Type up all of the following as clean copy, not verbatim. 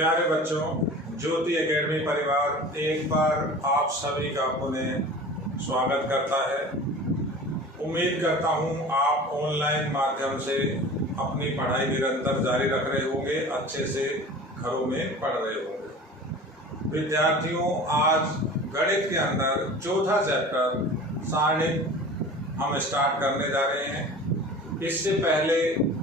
प्यारे बच्चों, ज्योति एकेडमी परिवार एक बार आप सभी का पुनः स्वागत करता है। उम्मीद करता हूँ आप ऑनलाइन माध्यम से अपनी पढ़ाई निरंतर जारी रख रहे होंगे, अच्छे से घरों में पढ़ रहे होंगे। विद्यार्थियों, आज गणित के अंदर चौथा चैप्टर सारणिक हम स्टार्ट करने जा रहे हैं। इससे पहले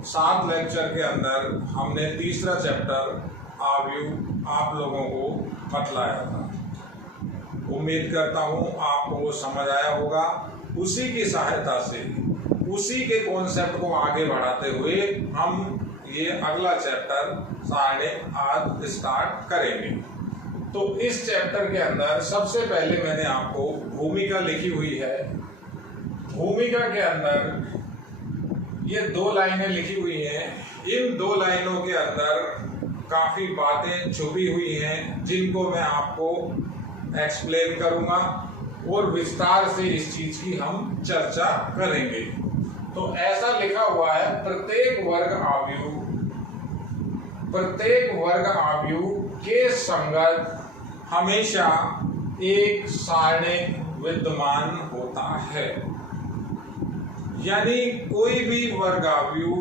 7 लेक्चर के अंदर हमने तीसरा चैप्टर आव्यूह आप लोगों को बतलाया था। उम्मीद करता हूँ आपको वो समझ आया होगा। उसी की सहायता से, उसी के कॉन्सेप्ट को आगे बढ़ाते हुए हम ये अगला चैप्टर सारणिक आज स्टार्ट करेंगे। तो इस चैप्टर के अंदर सबसे पहले मैंने आपको भूमिका लिखी हुई है। भूमिका के अंदर ये 2 लाइनें लिखी हुई हैं। इन 2 लाइनों के अंदर काफी बातें छुपी हुई हैं, जिनको मैं आपको एक्सप्लेन करूंगा और विस्तार से इस चीज की हम चर्चा करेंगे। तो ऐसा लिखा हुआ है, प्रत्येक वर्ग आव्यूह के संगत हमेशा एक सारणिक विद्यमान होता है। यानी कोई भी वर्ग आव्यूह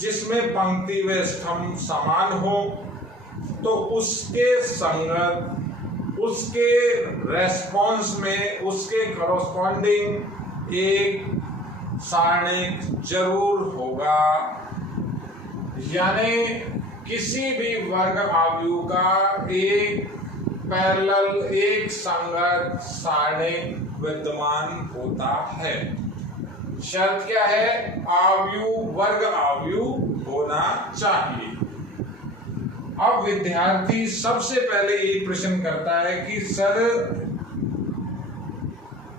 जिसमें पंक्ति व स्तंभ समान हो, तो उसके संगत, उसके रेस्पॉन्स में, उसके कॉरस्पॉन्डिंग एक सारणिक जरूर होगा। यानी किसी भी वर्ग आव्यूह का एक पैरेलल, एक संगत सारणिक विद्यमान होता है। शर्त क्या है? आव्यूह वर्ग आव्यूह होना चाहिए। अब विद्यार्थी सबसे पहले एक प्रश्न करता है कि सर,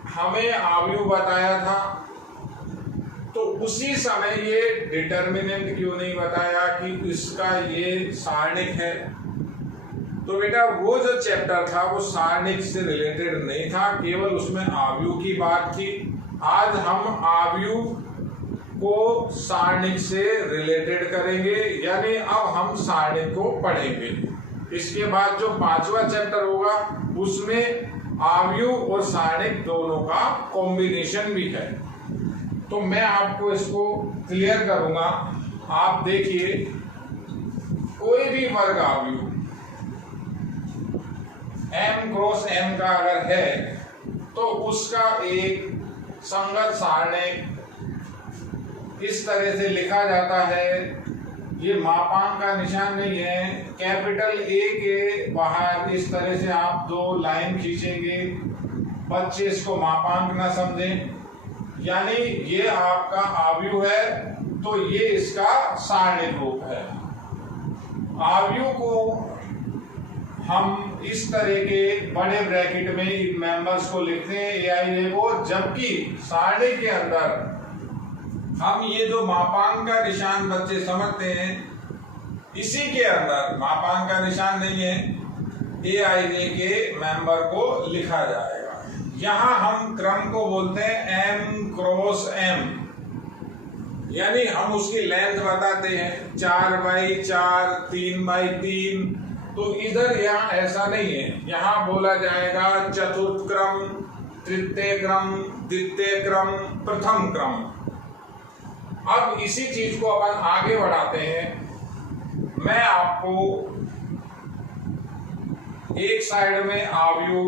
हमें आव्यूह बताया था, तो उसी समय ये डिटर्मिनेंट क्यों नहीं बताया कि इसका ये सारणिक है? तो बेटा, वो जो चैप्टर था वो सारणिक से रिलेटेड नहीं था, केवल उसमें आव्यूह की बात थी। आज हम आव्यूह को सारणिक से रिलेटेड करेंगे, यानी अब हम सारणिक को पढ़ेंगे। इसके बाद जो 5वां चैप्टर होगा उसमें आव्यूह और सारणिक दोनों का कॉम्बिनेशन भी है। तो मैं आपको इसको क्लियर करूंगा। आप देखिए, कोई भी वर्ग आव्यूह m क्रॉस m का अगर है तो उसका एक संगत सारणिक इस तरह से लिखा जाता है। ये मापांक का निशान नहीं है। कैपिटल A के बाहर इस तरह से आप 2 लाइन खींचेंगे। बच्चे इसको मापांक ना समझें। यानी ये आपका आव्यूह है, तो ये इसका सारणिक रूप है। आव्यूह को हम इस तरह के बड़े ब्रैकेट में इन मेंबर्स को लिखते हैं, AI को, जबकि सारणिक के अंदर हम ये जो मापांक का निशान बच्चे समझते हैं, इसी के अंदर मापांक का निशान नहीं है, AI के मेंबर को लिखा जाएगा। यहां हम क्रम को बोलते हैं m क्रॉस m, यानी हम उसकी लेंथ बताते हैं 4x4, 3x3। तो इधर यहाँ ऐसा नहीं है। यहाँ बोला जाएगा चतुर्थ क्रम, तृतीय क्रम, द्वितीय क्रम, प्रथम क्रम। अब इसी चीज को अपन आगे बढ़ाते हैं। मैं आपको एक साइड में आव्यूह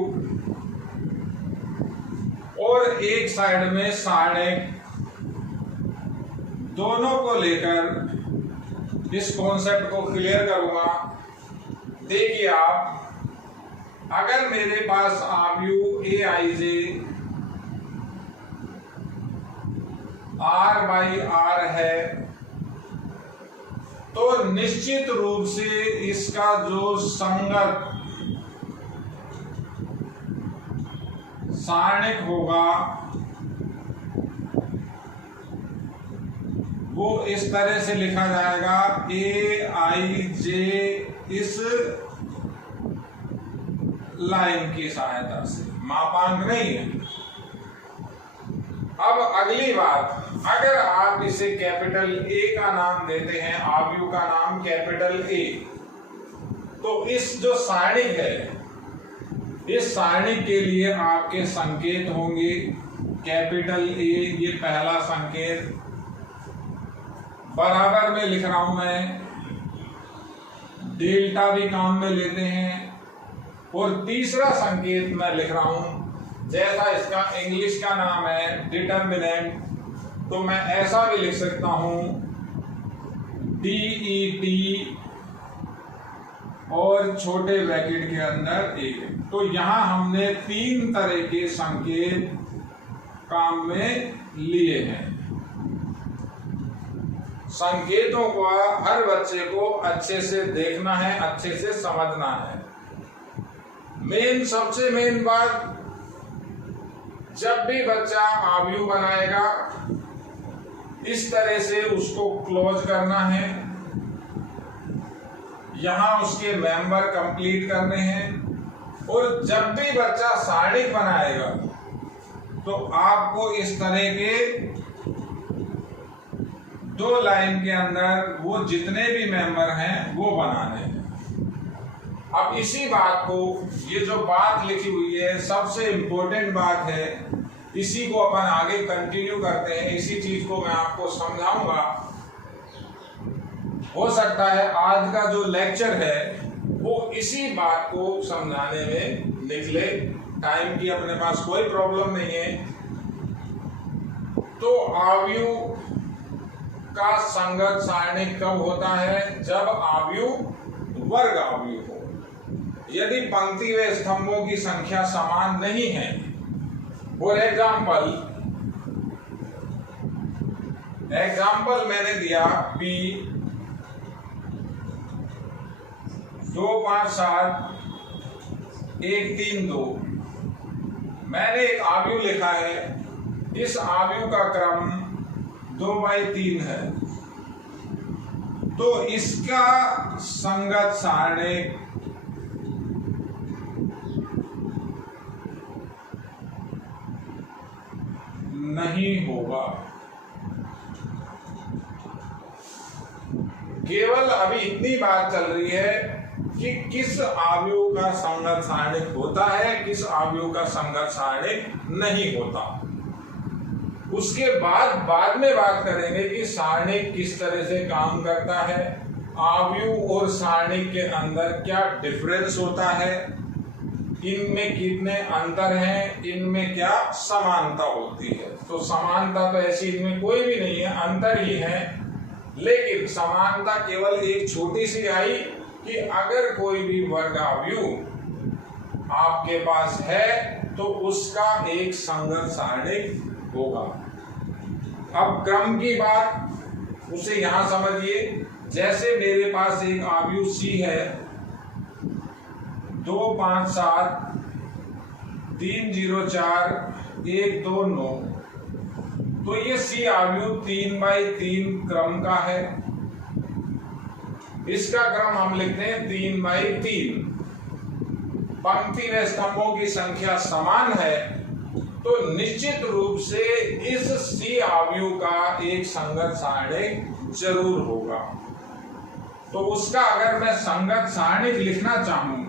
और एक साइड में सारणिक, दोनों को लेकर इस कॉन्सेप्ट को क्लियर करूंगा। देखिए आप, अगर मेरे पास आव्यूह Aij r/r है, तो निश्चित रूप से इसका जो संगत सारणिक होगा वो इस तरह से लिखा जाएगा Aij इस लाइन की सहायता से, मापांक नहीं है। अब अगली बात, अगर आप इसे कैपिटल A का नाम देते हैं, आव्यूह का नाम कैपिटल A, तो इस जो सारणिक है, इस सारणिक के लिए आपके संकेत होंगे कैपिटल ए, ये पहला संकेत बराबर में लिख रहा हूं मैं, डेल्टा भी काम में लेते हैं। और तीसरा संकेत मैं लिख रहा हूं, जैसा इसका इंग्लिश का नाम है डिटर्मिनेंट, तो मैं ऐसा भी लिख सकता हूं DET और छोटे ब्रैकेट के अंदर एक। तो यहां हमने 3 तरह के संकेत काम में लिए हैं। संकेतों को हर बच्चे को अच्छे से देखना है, अच्छे से समझना है। सबसे मेन बात, जब भी बच्चा आव्यूह बनाएगा इस तरह से उसको क्लोज करना है, यहां उसके मेंबर कंप्लीट करने हैं। और जब भी बच्चा सारणिक बनाएगा तो आपको इस तरह के 2 लाइन के अंदर वो जितने भी मेंबर हैं वो बनाने हैं। अब इसी बात को, ये जो बात लिखी हुई है सबसे इंपॉर्टेंट बात है, इसी को अपन आगे कंटिन्यू करते हैं, इसी चीज को मैं आपको समझाऊंगा। हो सकता है आज का जो लेक्चर है वो इसी बात को समझाने में निकले, टाइम की अपने पास कोई प्रॉब्लम नहीं है। तो आव्यूह का संगत सारणिक कब होता है? जब आव्यूह वर्ग आव्यूह हो। यदि पंक्ति व स्तंभों की संख्या समान नहीं है, फॉर एग्जाम्पल मैंने दिया P 2 5 7 1 3 2, मैंने एक आव्यूह लिखा है, इस आव्यूह का क्रम 2/3 है, तो इसका संगत सारणिक नहीं होगा। केवल अभी इतनी बात चल रही है कि किस आव्यूह का संगत सारणिक होता है, किस आव्यूह का संगत सारणिक नहीं होता। उसके बाद में बात करेंगे कि सारणिक किस तरह से काम करता है, आव्यूह और सारणिक के अंदर क्या डिफरेंस होता है, इनमें कितने अंतर हैं, इनमें क्या समानता होती है। तो समानता तो ऐसी इनमें कोई भी नहीं है, अंतर ही है। लेकिन समानता केवल एक छोटी सी आई कि अगर कोई भी वर्ग आव्यूह आपके पास है तो उसका एक संगत सारणिक होगा। अब क्रम की बात, उसे यहां समझिए। जैसे मेरे पास एक आव्यूह C है 2 5 7 3 0 4 1 2 9, तो ये C आव्यूह 3/3 क्रम का है। इसका क्रम हम लिखते हैं 3/3। पंक्ति व स्तंभों की संख्या समान है तो निश्चित रूप से इस C आव्यूह का एक संगत सारणिक जरूर होगा। तो उसका अगर मैं संगत सारणिक लिखना चाहूं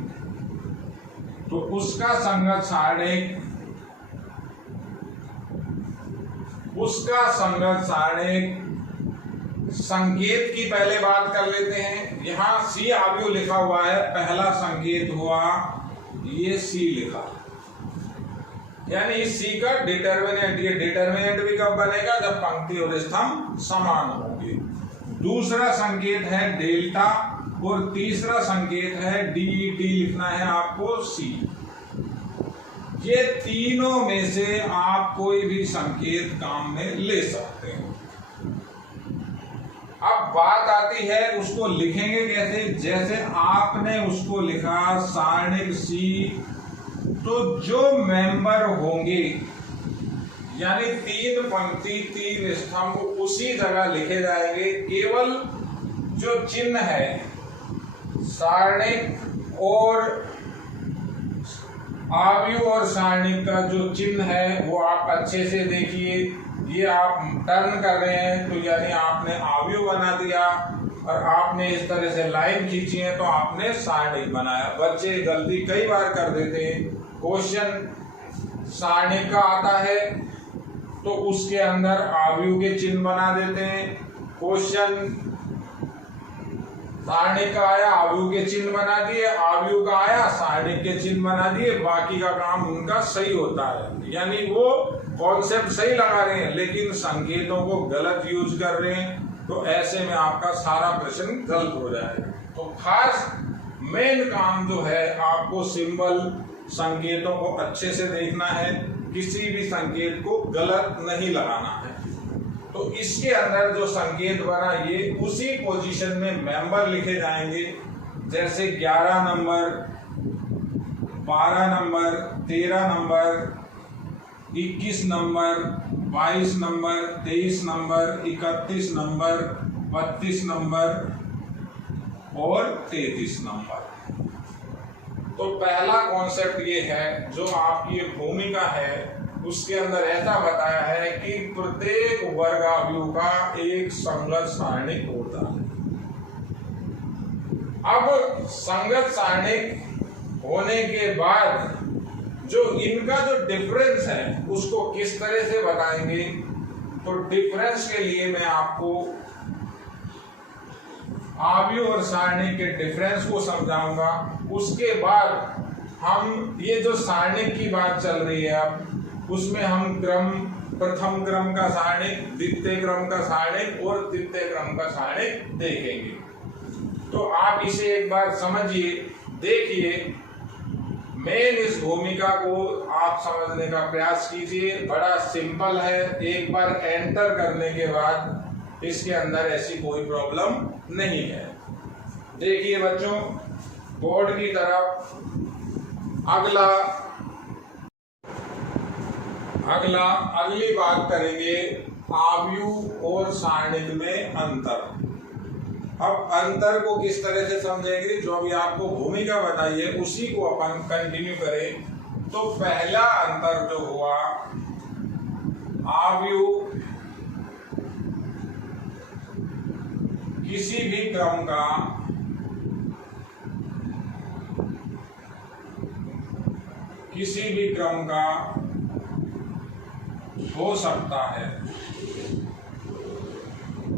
तो उसका संगत सारणिक संकेत की पहले बात कर लेते हैं। यहां C आव्यूह लिखा हुआ है, पहला संकेत हुआ ये C लिखा, यानी इस C का डिटर्मिनेंट। ये डिटर्मिनेंट भी कब बनेगा? जब पंक्ति और स्तंभ समान होंगे। दूसरा संकेत है डेल्टा और तीसरा संकेत है DET, लिखना है आपको C। ये तीनों में से आप कोई भी संकेत काम में ले सकते हैं। अब बात आती है उसको लिखेंगे कैसे। जैसे आपने उसको लिखा सारणिक C, तो जो मेंबर होंगे यानी 3 पंक्ति 3 स्तंभ उसी जगह लिखे जाएंगे। केवल जो चिन्ह है सारणिक और आव्यूह और सारणिक का जो चिन्ह है वो आप अच्छे से देखिए। ये आप टर्न कर रहे हैं तो यानी आपने आव्यूह बना दिया, और आपने इस तरह से लाइन खींची है तो आपने सारणिक बनाया। बच्चे गलती कई बार कर देते हैं। क्वेश्चन सारणिक का आता है तो उसके अंदर आव्यूह के चिन्ह बना देते हैं। क्वेश्चन सारणिक का आया, आव्यूह के चिन्ह बना दिए, आव्यूह का आया, सारणिक के चिन्ह बना दिए, बाकी का काम उनका सही होता है। यानी वो कॉन्सेप्ट सही लगा रहे हैं लेकिन संकेतों को गलत यूज कर रहे हैं, तो ऐसे में आपका सारा प्रश्न गलत हो जाएगा। तो खास मेन काम जो है आपको सिंबल संकेतों को अच्छे से देखना है, किसी भी संकेत को गलत नहीं लगाना है। तो इसके अंदर जो संकेत बना ये उसी पोजीशन में मेंबर लिखे जाएंगे, जैसे 11 number, 12 number, 13 number, 21 number, 22 number, 23 number, 31 number, 32 number और 33 नंबर। तो पहला कॉन्सेप्ट ये है, जो आपकी भूमिका है उसके अंदर ऐसा बताया है कि प्रत्येक वर्गावयु का एक संगत सारणिक होता है। अब संगत सारणिक होने के बाद जो इनका जो डिफरेंस है उसको किस तरह से बताएंगे, तो डिफरेंस के लिए मैं आपको आव्यूह और सारणिक के डिफरेंस को समझाऊंगा। उसके बाद हम ये जो सारणिक की बात चल रही है अब उसमें हम क्रम, प्रथम क्रम का सारणिक, द्वितीय क्रम का सारणिक और तृतीय क्रम का सारणिक देखेंगे। तो आप इसे एक बार समझिए, देखिए, मेन इस भूमिका को आप समझने का प्रयास कीजिए। बड़ा सिंपल है, एक बार एंटर करने के बाद इसके अंदर ऐसी कोई प्रॉब्लम नहीं है। देखिए बच्चों, बोर्ड की तरफ अगली बात करेंगे आव्यूह और सारणिक में अंतर। अब अंतर को किस तरह से समझेंगे, जो अभी आपको भूमिका बताई है उसी को अपन कंटिन्यू करें। तो पहला अंतर जो हुआ, आव्यूह किसी भी क्रम का हो सकता है।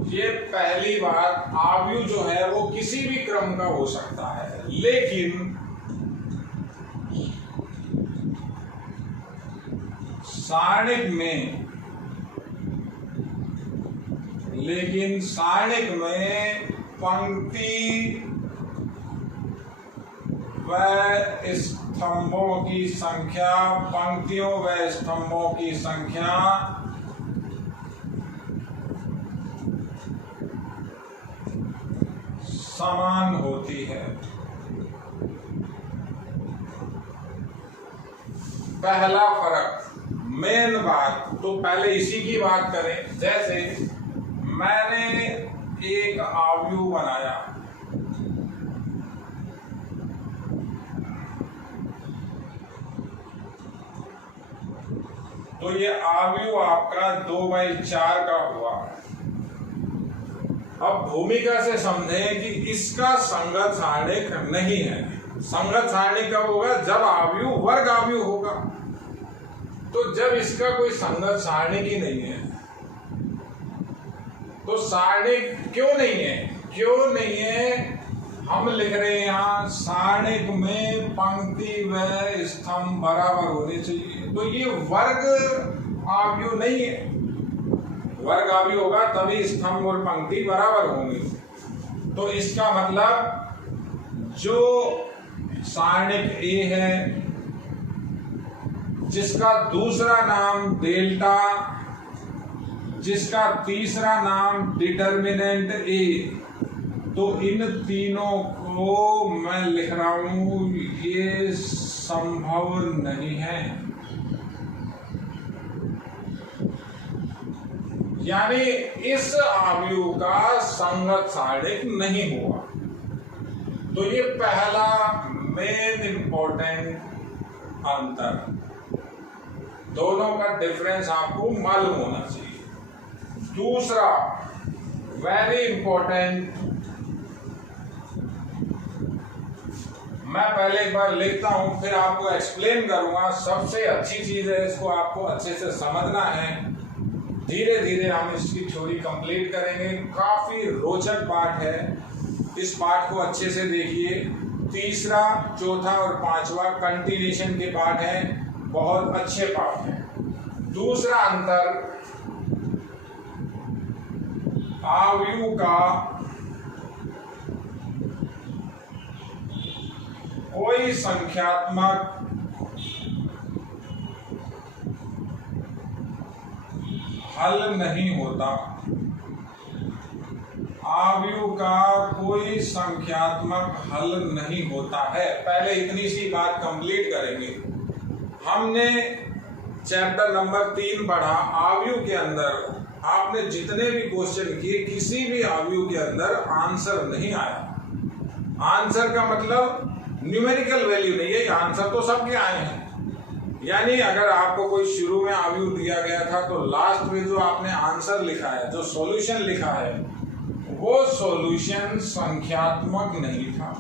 ये पहली बात, आव्यूह जो है वो किसी भी क्रम का हो सकता है, लेकिन सारणिक में पंक्ति व स्तंभों की संख्या, पंक्तियों व स्तंभों की संख्या समान होती है। पहला फर्क, मेन बात, तो पहले इसी की बात करें। जैसे मैंने एक आव्यूह बनाया, तो ये आव्यूह आपका 2/4 का हुआ। अब भूमिका से समझें कि इसका संगत सारणिक नहीं है। संगत सारणिक कब होगा, जब आव्यूह वर्ग आव्यूह होगा। तो जब इसका कोई संगत सारणिक ही नहीं है, तो सारणिक क्यों नहीं है, हम लिख रहे हैं यहाँ सारणिक में पंक्ति व स्तंभ बराबर होने चाहिए। तो ये वर्ग आव्यूह नहीं है। वर्ग आव्यूह होगा तभी स्तंभ और पंक्ति बराबर होंगे। तो इसका मतलब जो सारणिक ए है, जिसका दूसरा नाम डेल्टा, जिसका तीसरा नाम डिटर्मिनेंट ए, तो इन तीनों को मैं लिख रहा हूं, ये संभव नहीं है। यानी इस आव्यूह का संगत सारणिक नहीं हुआ। तो ये पहला मेन इंपॉर्टेंट अंतर, दोनों का डिफरेंस आपको मालूम होना चाहिए। दूसरा वेरी इंपॉर्टेंट मैं पहले एक बार लिखता हूं, फिर आपको एक्सप्लेन करूंगा। सबसे अच्छी चीज है, इसको आपको अच्छे से समझना है। धीरे धीरे हम इसकी थ्योरी कंप्लीट करेंगे। काफी रोचक पाठ है, इस पाठ को अच्छे से देखिए। तीसरा, चौथा और पांचवा कंटिन्यूएशन के पाठ हैं, बहुत अच्छे पाठ हैं। दूसरा अंतर, आयु का कोई संख्यात्मक हल नहीं होता। आयु का कोई संख्यात्मक हल नहीं होता है। पहले इतनी सी बात कंप्लीट करेंगे। हमने चैप्टर नंबर 3 पढ़ा। आयु के अंदर आपने जितने भी क्वेश्चन किए, किसी भी आयु के अंदर आंसर नहीं आया। आंसर का मतलब न्यूमेरिकल वैल्यू नहीं है, आंसर तो सबके आए हैं। यानी अगर आपको कोई शुरू में आयु दिया गया था तो लास्ट में जो आपने आंसर लिखा है, जो सॉल्यूशन लिखा है, वो सॉल्यूशन संख्यात्मक नहीं था,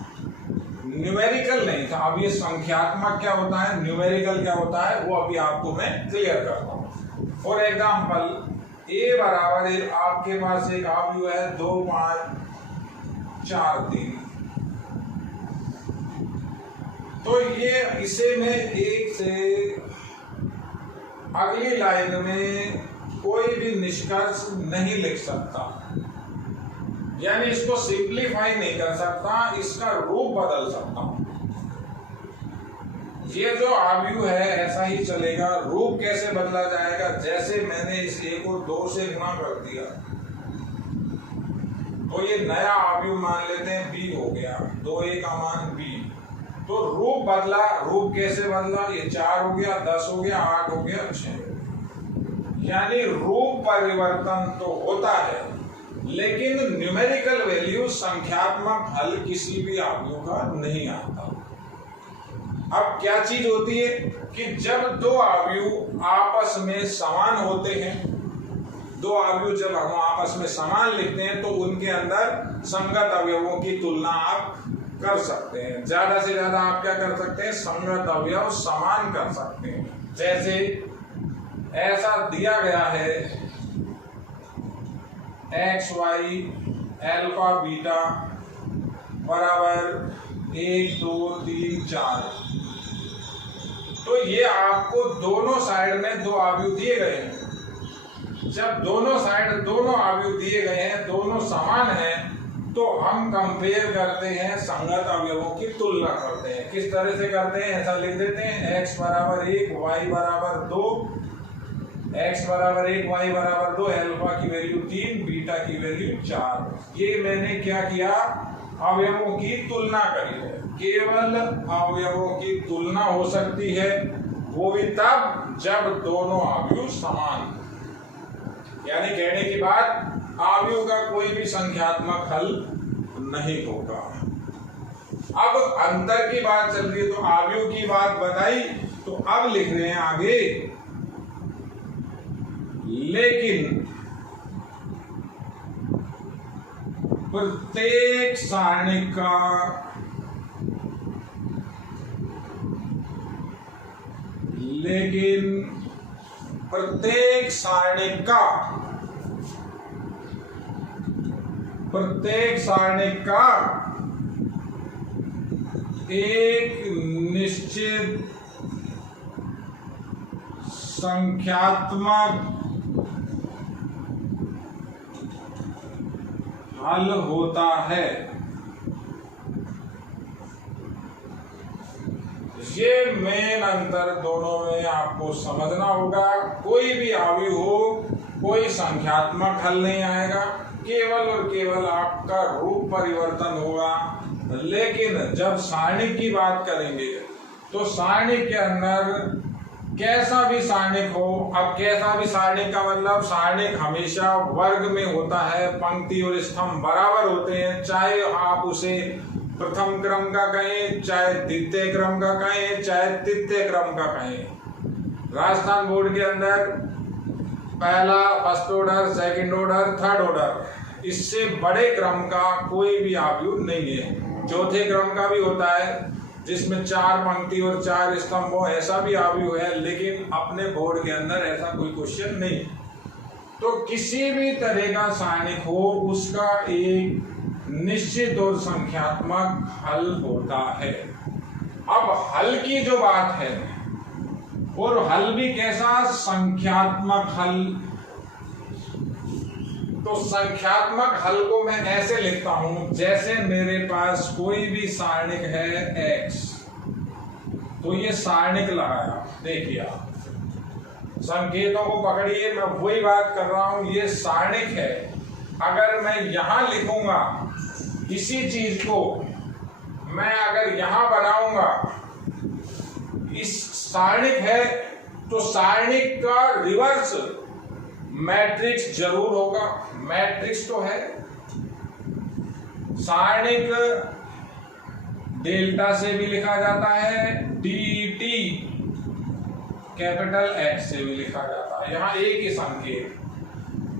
न्यूमेरिकल नहीं था। अब ये संख्यात्मक क्या होता है, न्यूमेरिकल क्या होता है, वो अभी आपको मैं क्लियर करता हूँ। फॉर एग्जाम्पल, ए बराबर एक, आपके पास एक आयु है 2, 5, 4, 3। तो ये इसे मैं एक से अगली लाइन में कोई भी निष्कर्ष नहीं लिख सकता, यानी इसको सिंप्लीफाई नहीं कर सकता, इसका रूप बदल सकता हूं। ये जो आयु है ऐसा ही चलेगा। रूप कैसे बदला जाएगा, जैसे मैंने इस ए को 2 से गुणा कर दिया तो ये नया आयु मान लेते हैं बी हो गया, 2a का मान बी। तो रूप बदला। रूप कैसे बदला, ये 4 हो गया, 10 हो गया, 8 हो गया, 6। यानी रूप परिवर्तन तो होता है, लेकिन न्यूमेरिकल वैल्यू, संख्यात्मक हल किसी भी आयु का नहीं आता। अब क्या चीज होती है कि जब दो आयु आपस में समान होते हैं, दो आयु जब हम आपस में समान लिखते हैं तो उनके अंदर संगत अवयवों की तुलना आप कर सकते हैं। ज्यादा से ज्यादा आप क्या कर सकते हैं, संगत अवयव समान कर सकते हैं। जैसे ऐसा दिया गया है एक्स वाई अल्फा बीटा बराबर 1 2 3 4। तो ये आपको दोनों साइड में दो आयु दिए गए हैं। जब दोनों साइड दोनों आयु दिए गए हैं, दोनों समान हैं, तो हम कंपेयर करते हैं, संगत अवयवों की तुलना करते हैं। किस तरह से करते हैं, ऐसा लिख देते हैं x बराबर 1 y बराबर 2, x बराबर 1 y बराबर 2, अल्फा की वैल्यू 3, बीटा की वैल्यू 4। ये मैंने क्या किया, अवयवों की तुलना करी है। केवल अवयवों की तुलना हो सकती है, वो भी तब जब दोनों आयु समान। यानी कहने की बात, आयु का कोई भी संख्यात्मक हल नहीं होगा। अब अंतर की बात चल रही है, तो आयु की बात बताई, तो अब लिख रहे हैं आगे, लेकिन प्रत्येक सारणी का प्रत्येक सारणी का एक निश्चित संख्यात्मक हल होता है। ये मेन अंतर दोनों में आपको समझना होगा। कोई भी आयु हो, कोई संख्यात्मक हल नहीं आएगा, केवल और केवल आपका रूप परिवर्तन होगा। लेकिन जब सारणी की बात करेंगे तो सारणी के अंदर कैसा भी सारणिक हो, अब कैसा भी सारणिक का मतलब, सारणिक हमेशा वर्ग में होता है, पंक्ति और स्तंभ बराबर होते हैं, चाहे आप उसे प्रथम क्रम का कहें, चाहे द्वितीय क्रम का कहें, चाहे तृतीय क्रम का कहें। राजस्थान बोर्ड के अंदर पहला, first order, second order, third order, इससे बड़े क्रम का कोई भी आयु नहीं है। चौथे क्रम का भी होता है, जिसमें 4 पंक्ति और 4 स्तंभ हो, ऐसा भी आव्यूह है, लेकिन अपने बोर्ड के अंदर ऐसा कोई क्वेश्चन नहीं। तो किसी भी तरह का सारणिक हो, उसका एक निश्चित और संख्यात्मक हल होता है। अब हल की जो बात है, और हल भी कैसा, संख्यात्मक हल। तो संख्यात्मक हल को मैं ऐसे लिखता हूं, जैसे मेरे पास कोई भी सारणिक है x, तो ये सारणिक लगाया, देखिए आप संकेतों को पकड़िए, मैं वही बात कर रहा हूं, ये सारणिक है। अगर मैं यहां लिखूंगा किसी चीज को, मैं अगर यहां बनाऊंगा, इस सारणिक है, तो सारणिक का रिवर्स मैट्रिक्स जरूर होगा। मैट्रिक्स तो है, सारणिक डेल्टा से भी लिखा जाता है, dt कैपिटल X से भी लिखा जाता है, यहां एक ही संकेत।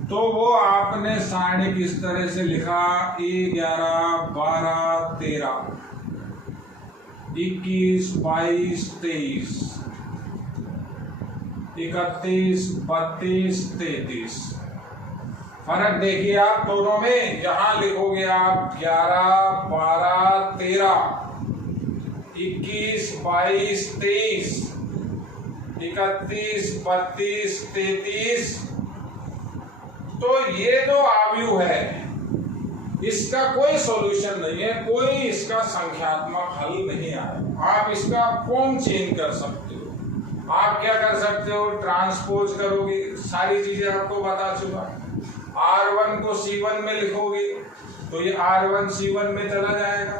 तो वो आपने सारणिक इस तरह से लिखा, 11 12 13 21 22 23 31 32 33। फर्क देखिए आप दोनों में, यहां लिखोगे आप 11 12 13 21 22 23 31 32 33। तो ये जो आव्यूह है, इसका कोई सॉल्यूशन नहीं है, कोई इसका संख्यात्मक हल नहीं आया। आप इसका फॉर्म चेंज कर सकते हो, आप क्या कर सकते हो, ट्रांसपोज करोगे, सारी चीजें आपको बता चुका। R1 को C1 में लिखोगे तो ये R1 C1 में चला जाएगा,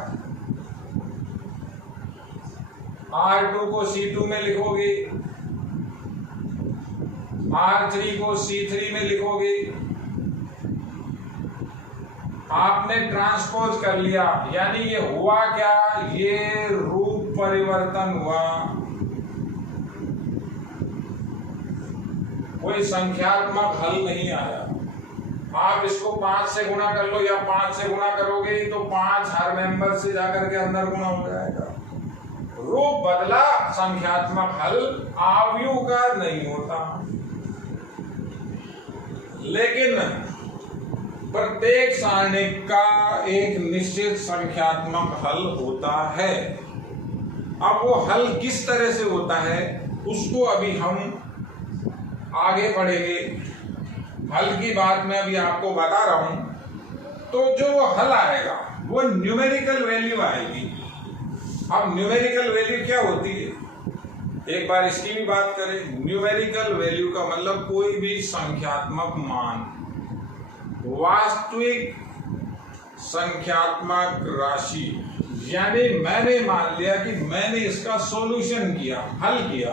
R2 को C2 में लिखोगे, R3 को C3 में लिखोगे। आपने ट्रांसपोज कर लिया, यानी ये हुआ क्या, ये रूप परिवर्तन हुआ, कोई संख्यात्मक हल नहीं आया। आप इसको 5 से गुणा कर लो, या 5 से गुणा करोगे तो 5 हर मेंबर से जाकर के अंदर गुणा हो जाएगा। रूप बदला, संख्यात्मक हल आव्यूह का नहीं होता। लेकिन प्रत्येक सारणिक का एक निश्चित संख्यात्मक हल होता है। अब वो हल किस तरह से होता है, उसको अभी हम आगे पढ़ेंगे। हल की बात मैं अभी आपको बता रहा हूं। तो जो हल आएगा वो न्यूमेरिकल वैल्यू आएगी। अब न्यूमेरिकल वैल्यू क्या होती है, एक बार इसकी भी बात करें। न्यूमेरिकल वैल्यू का मतलब कोई भी संख्यात्मक मान, वास्तविक संख्यात्मक राशि। यानी मैंने मान लिया कि मैंने इसका सॉल्यूशन किया, हल किया।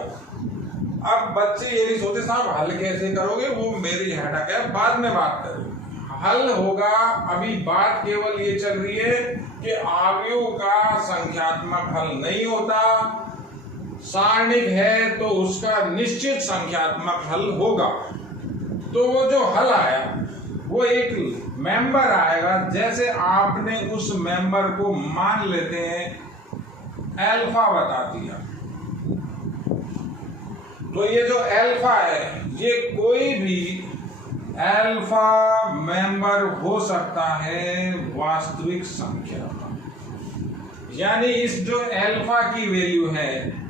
अब बच्चे ये नहीं सोचते साहब हल कैसे करोगे, वो मेरी हेडक है, बाद में बात करेंगे। हल होगा, अभी बात केवल ये चल रही है कि आव्यूह का संख्यात्मक हल नहीं होता। सारणिक है तो उसका निश्चित संख्यात्मक हल होगा। तो वो जो हल आया वो एक मेंबर आएगा, जैसे आपने उस मेंबर को मान लेते हैं अल्फा बता दिया, तो ये जो अल्फा है ये कोई भी अल्फा मेंबर हो सकता है वास्तविक संख्या का। यानी इस जो अल्फा की वैल्यू है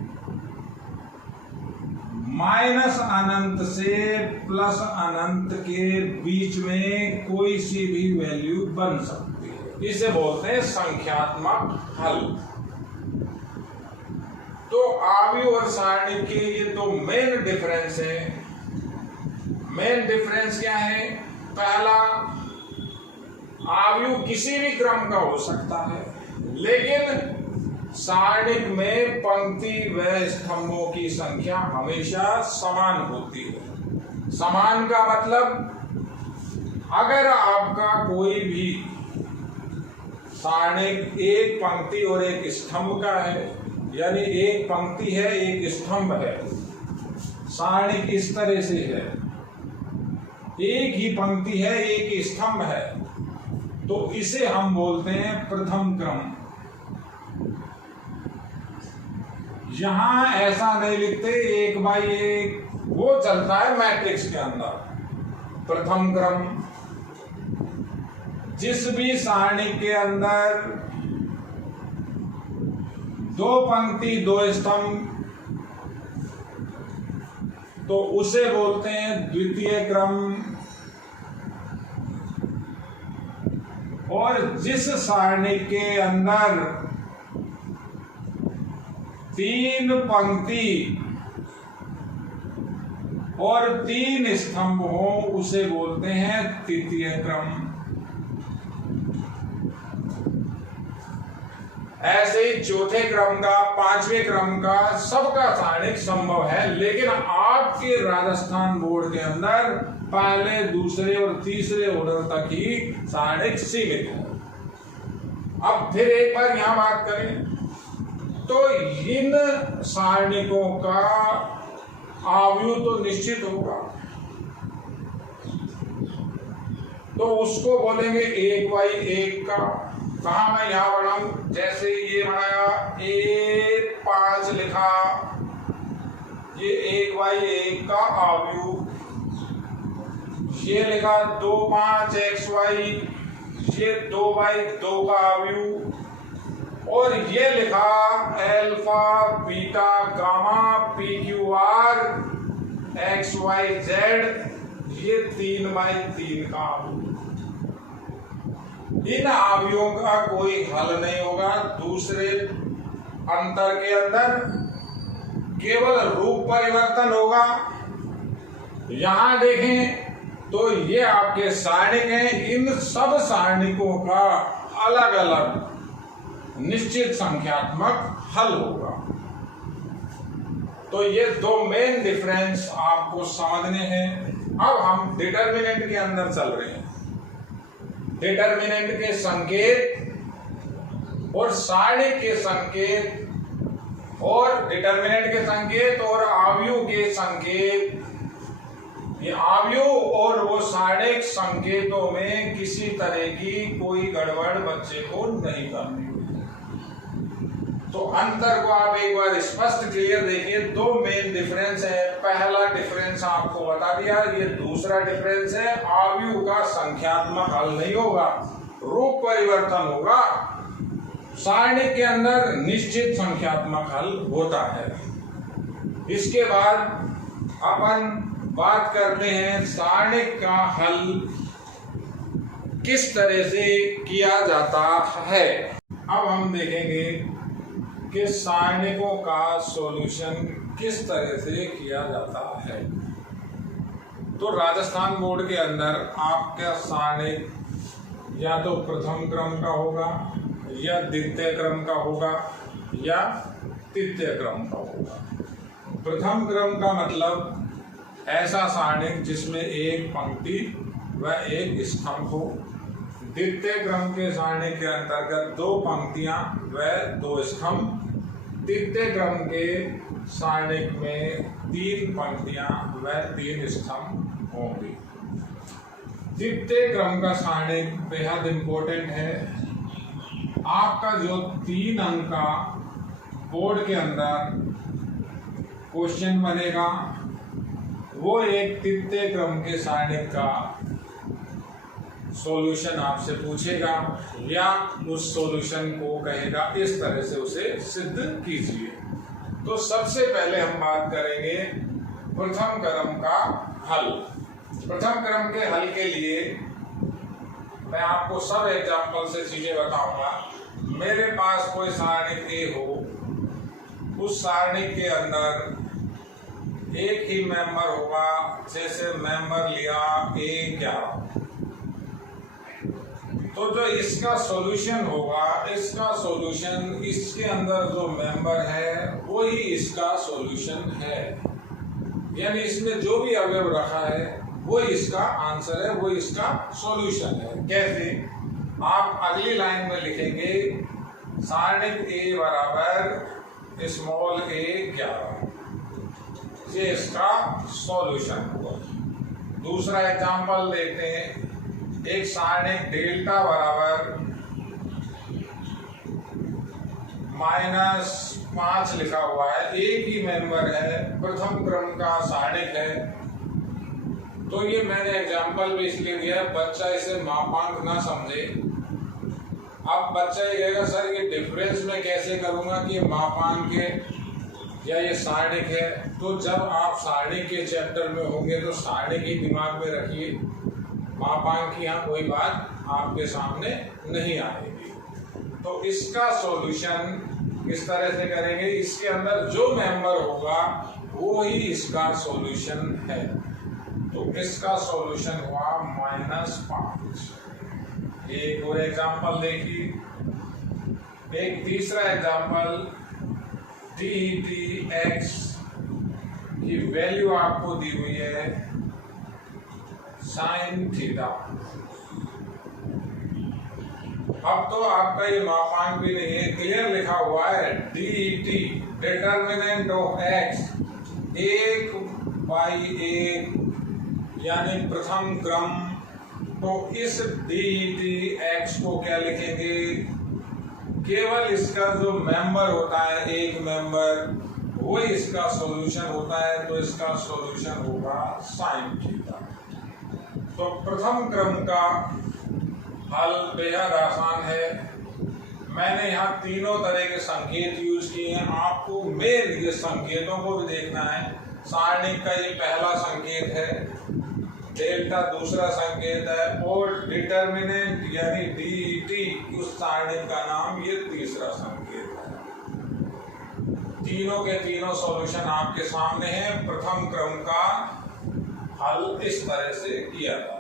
माइनस अनंत से प्लस अनंत के बीच में कोई सी भी वैल्यू बन सकती है, इसे बोलते हैं संख्यात्मक हल। तो आव्यूह और सारणिक के ये तो मेन डिफरेंस है। मेन डिफरेंस क्या है, पहला आव्यूह किसी भी क्रम का हो सकता है, लेकिन सारणिक में पंक्ति व स्तंभों की संख्या हमेशा समान होती है। समान का मतलब अगर आपका कोई भी सारणिक एक पंक्ति और एक स्तंभ का है, यानी एक पंक्ति है एक स्तंभ है, सारणिक इस तरह से है, एक ही पंक्ति है एक ही स्तंभ है, तो इसे हम बोलते हैं प्रथम क्रम यहां ऐसा नहीं लिखते 1/1, वो चलता है मैट्रिक्स के अंदर। प्रथम क्रम, जिस भी सारणी के अंदर 2 पंक्ति 2 स्तंभ, तो उसे बोलते हैं द्वितीय क्रम। और जिस सारणी के अंदर 3 पंक्ति और 3 स्तंभ हो उसे बोलते हैं तृतीय क्रम। ऐसे ही चौथे क्रम का, 5वें क्रम का, सबका सारणिक संभव है, लेकिन आपके राजस्थान बोर्ड के अंदर पहले, दूसरे और तीसरे ऑर्डर तक ही सारणिक सीमित है। अब फिर एक बार यहां बात करें तो इन सारणिकों का आव्यूह तो निश्चित होगा, तो उसको बोलेंगे 1/1 का। कहा मैं यहां बढ़ाऊं, जैसे ये बढ़ाया 1/5 लिखा, ये 1/1 का आव्यूह। ये लिखा 2/5 xy, ये 2/2 का आव्यूह। और ये लिखा alpha beta gamma PQR XYZ, ये 3/3 का आव्यूह। इन आव्यूहों का कोई हल नहीं होगा दूसरे अंतर के अंदर, केवल रूप परिवर्तन होगा। यहां देखें तो ये आपके सारणिक हैं, इन सब सारणिकों का अलग अलग निश्चित संख्यात्मक हल होगा। तो ये 2 मेन डिफरेंस आपको समझने हैं। अब हम डिटर्मिनेंट के अंदर चल रहे हैं। डिटर्मिनेंट के संकेत और सारणिक के संकेत और डिटर्मिनेंट के संकेत और आव्यूह के संकेत, ये आव्यूह और वो सारणिक संकेतों में किसी तरह की कोई गड़बड़ बच्चे को नहीं करनी। तो अंतर को आप एक बार स्पष्ट क्लियर देखिए। 2 मेन डिफरेंस है। पहला डिफरेंस आपको बता दिया, ये दूसरा डिफरेंस है आव्यूह का संख्यात्मक हल नहीं होगा, रूप परिवर्तन होगा। सारणिक के अंदर निश्चित संख्यात्मक हल होता है। इसके बाद अपन बात करते हैं सारणिक का हल किस तरह से किया जाता है। अब हम देखेंगे कि सारणिकों का सॉल्यूशन किस तरह से किया जाता है। तो राजस्थान बोर्ड के अंदर आपका सारणिक या तो प्रथम क्रम का होगा, या द्वितीय क्रम का होगा, या तृतीय क्रम का होगा। प्रथम क्रम का मतलब ऐसा सारणिक जिसमें 1 पंक्ति व 1 स्तंभ हो। द्वितीय क्रम के सारणिक के अंतर्गत 2 पंक्तियां व 2 स्तंभ। तृतीय क्रम के सारणिक में 3 पंक्तियां व 3 स्तंभ होंगे। तृतीय क्रम का सारणिक बेहद इंपॉर्टेंट है। आपका जो 3 अंक का बोर्ड के अंदर क्वेश्चन बनेगा, वो एक तृतीय क्रम के सारणिक का सॉल्यूशन आपसे पूछेगा, या उस सॉल्यूशन को कहेगा इस तरह से उसे सिद्ध कीजिए। तो सबसे पहले हम बात करेंगे प्रथम क्रम का हल। प्रथम क्रम के हल के लिए मैं आपको सब एग्जाम्पल से चीजें बताऊंगा। मेरे पास कोई सारणिक ए हो, उस सारणिक के अंदर एक ही मेंबर होगा। जैसे मेंबर लिया A11, तो जो इसका सॉल्यूशन होगा, इसका सॉल्यूशन इसके अंदर जो मेंबर है वही इसका सॉल्यूशन है, यानी इसमें जो भी अवयव रखा है वो इसका आंसर है, वो इसका सॉल्यूशन है। कैसे? आप अगली लाइन में लिखेंगे सारणिक A बराबर स्मॉल a11, ये इसका सॉल्यूशन होगा। दूसरा एग्जांपल देखते हैं। एक सारणिक डेल्टा बराबर 5 लिखा हुआ है, एक ही मेंबर है, प्रथम क्रम का सारणिक है। तो ये मैंने एग्जाम्पल भी इसलिए दिया बच्चा इसे मापांक ना समझे। अब बच्चा ये कहेगा सर ये डिफरेंस में कैसे करूंगा कि ये मापांक है या ये सारणिक है। तो जब आप सारणिक के चैप्टर में होंगे तो सारणिक ही दिमाग में रखिए, मापांक की यहाँ कोई बात आपके सामने नहीं आएगी। तो इसका सॉल्यूशन इस तरह से करेंगे, इसके अंदर जो मेंबर होगा वो ही इसका सॉल्यूशन है। तो इसका सॉल्यूशन हुआ -5। एक और एग्जांपल देखिए, एक तीसरा एग्जांपल dx की वैल्यू आपको दी हुई है sin थीटा। अब तो आपका ये मापांक भी नहीं है, क्लियर लिखा हुआ है dt डिटर्मिनेंट ऑफ x 1/1 यानी प्रथम क्रम। तो इस dx को क्या लिखेंगे, केवल इसका जो मेंबर होता है, एक मेंबर, वो इसका सॉल्यूशन होता है। तो इसका सॉल्यूशन होगा sin थीटा। तो प्रथम क्रम का हल बेहद आसान है। मैंने यहाँ तीनों तरह के संकेत यूज किए हैं, आपको मेन ये संकेतों को भी देखना है। सारणिक का ये पहला संकेत है, डेल्टा दूसरा संकेत है, और डिटर्मिनेंट यानी dt उस सारणिक का नाम ये तीसरा संकेत है। तीनों के तीनों सॉल्यूशन आपके सामने हैं। प्रथम क्रम का हल इस तरह से किया जाएगा।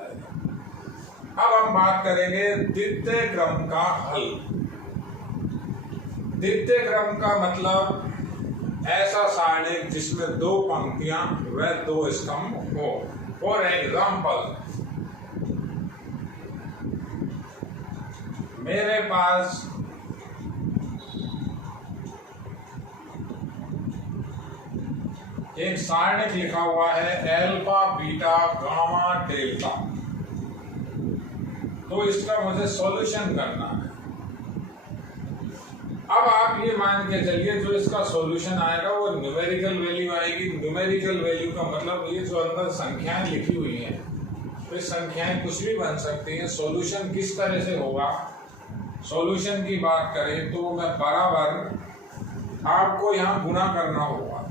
अब हम बात करेंगे द्वितीय क्रम का हल। द्वितीय क्रम का मतलब ऐसा सारणिक जिसमें 2 पंक्तियां व 2 स्तंभ हो। फॉर एग्जाम्पल, मेरे पास एक सारणिक लिखा हुआ है अल्फा बीटा गामा डेल्टा। तो इसका मुझे सॉल्यूशन करना है। अब आप ये मान के चलिए जो इसका सॉल्यूशन आएगा वो न्यूमेरिकल वैल्यू आएगी। न्यूमेरिकल वैल्यू का मतलब ये जो अंदर संख्याएं लिखी हुई हैं, तो संख्याएं कुछ भी बन सकती हैं। सॉल्यूशन किस तरह से होगा, सॉल्यूशन की बात करें तो मैं बराबर आपको यहाँ गुणा करना होगा,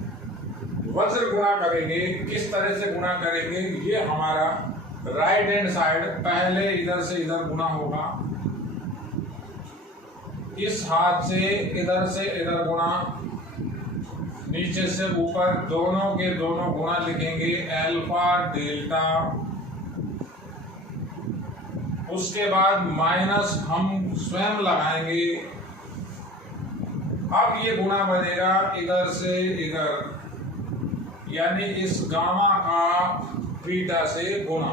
वज्र गुणा करेंगे। किस तरह से गुणा करेंगे, ये हमारा राइट हैंड साइड पहले इधर से इधर गुणा होगा, इस हाथ से इधर गुणा, नीचे से ऊपर दोनों के दोनों गुणा लिखेंगे अल्फा डेल्टा। उसके बाद माइनस हम स्वयं लगाएंगे। अब ये गुणा बनेगा इधर से इधर, यानी इस गामा का बीटा से गुणा,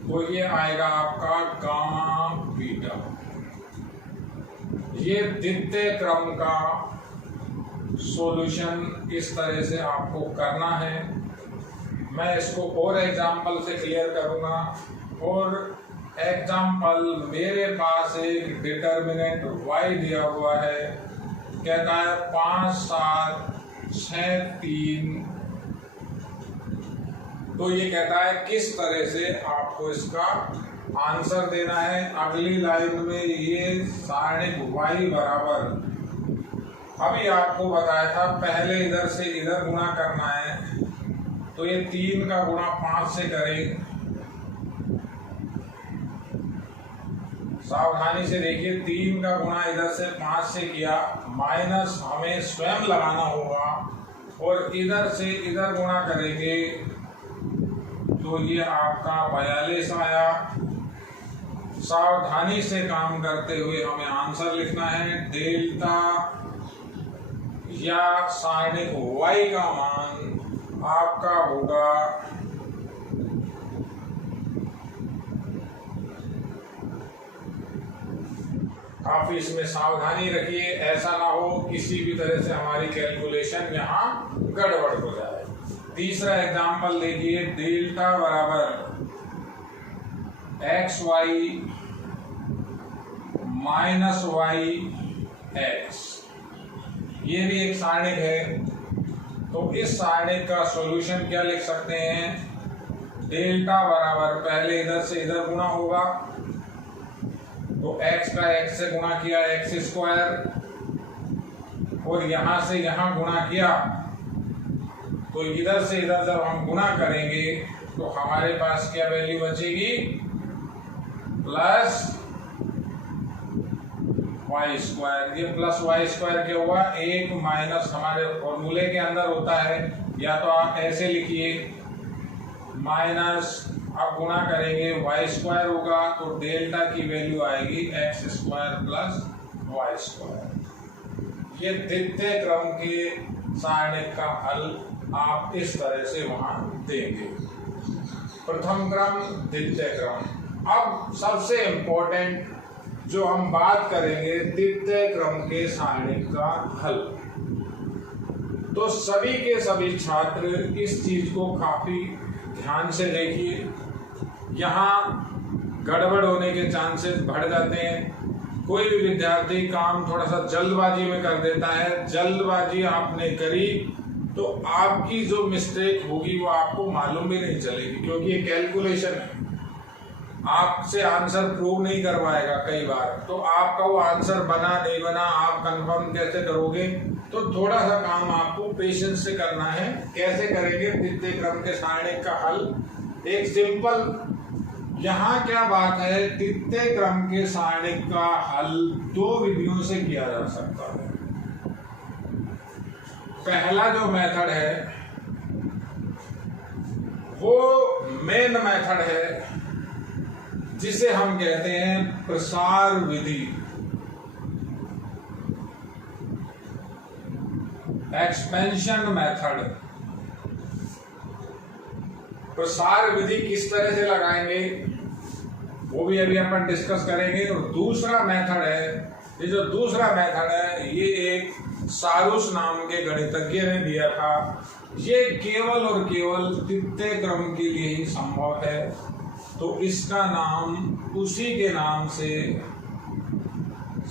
तो ये आएगा आपका गामा बीटा। ये द्वितीय क्रम का सॉल्यूशन इस तरह से आपको करना है। मैं इसको और एग्जांपल से क्लियर करूंगा। और एग्जांपल, मेरे पास एक डिटर्मिनेंट y दिया हुआ है, कहता है 5 7 6 3। तो ये कहता है किस तरह से आपको इसका आंसर देना है। अगली लाइन में ये सारणिक y बराबर, अभी आपको बताया था पहले इधर से इधर गुणा करना है, तो ये 3 का गुणा 5 से करें। सावधानी से देखिए, 3 का गुणा इधर से 5 से किया, माइनस हमें स्वयं लगाना होगा, और इधर से इधर गुणा करेंगे तो ये आपका 42 आया। सावधानी से काम करते हुए हमें आंसर लिखना है। डेल्टा या सारणिक y का मान आपका होगा काफी इसमें सावधानी रखिए, ऐसा ना हो किसी भी तरह से हमारी कैलकुलेशन यहाँ गड़बड़ हो जाए। तीसरा एग्जांपल देखिए, डेल्टा बराबर X Y minus Y X. ये भी एक सारणिक है, तो इस सारणिक का सॉल्यूशन क्या लिख सकते हैं, डेल्टा बराबर पहले इधर से इधर गुणा होगा, तो x का x से गुणा किया x स्क्वायर, और यहां से यहां गुणा किया, तो इधर से इधर जब हम गुणा करेंगे तो हमारे पास क्या वैल्यू बचेगी, प्लस वाई स्क्वायर। ये प्लस वाई स्क्वायर क्या हुआ, एक माइनस हमारे फॉर्मूले के अंदर होता है, या तो आप ऐसे लिखिए माइनस, अब गुणा करेंगे वाई स्क्वायर होगा, तो डेल्टा की वैल्यू आएगी X square plus Y square. ये द्वितीय क्रम के सारणिक का हल आप इस तरह से वहां देंगे, प्रथम क्रम द्वितीय क्रम। अब सबसे इंपॉर्टेंट जो हम बात करेंगे द्वितीय क्रम के सारणिक का हल, तो सभी के सभी छात्र इस चीज को काफी ध्यान से देखिए, यहाँ गड़बड़ होने के चांसेस बढ़ जाते हैं। कोई भी विद्यार्थी काम थोड़ा सा जल्दबाजी में कर देता है, जल्दबाजी आपने करी तो आपकी जो मिस्टेक होगी वो आपको मालूम भी नहीं चलेगी, क्योंकि ये कैलकुलेशन है, आपसे आंसर प्रूव नहीं करवाएगा कई बार, तो आपका वो आंसर बना नहीं बना आप कंफर्म कैसे करोगे। तो थोड़ा सा काम आपको पेशेंस से करना है। कैसे करेंगे द्वितीय क्रम के सारणिक का हल, एक सिंपल, यहाँ क्या बात है, द्वितीय क्रम के सारणिक का हल दो विधियों से किया जा सकता है। पहला जो मेथड है वो मेन मेथड है, जिसे हम कहते हैं प्रसार विधि, एक्सपेंशन मेथड। प्रसार विधि किस तरह से लगाएंगे वो भी अभी अपन डिस्कस करेंगे। और दूसरा मेथड है, ये जो दूसरा मेथड है ये एक सारूस नाम के गणितज्ञ ने दिया था, ये केवल और केवल द्वितीय क्रम के लिए ही संभव है, तो इसका नाम उसी के नाम से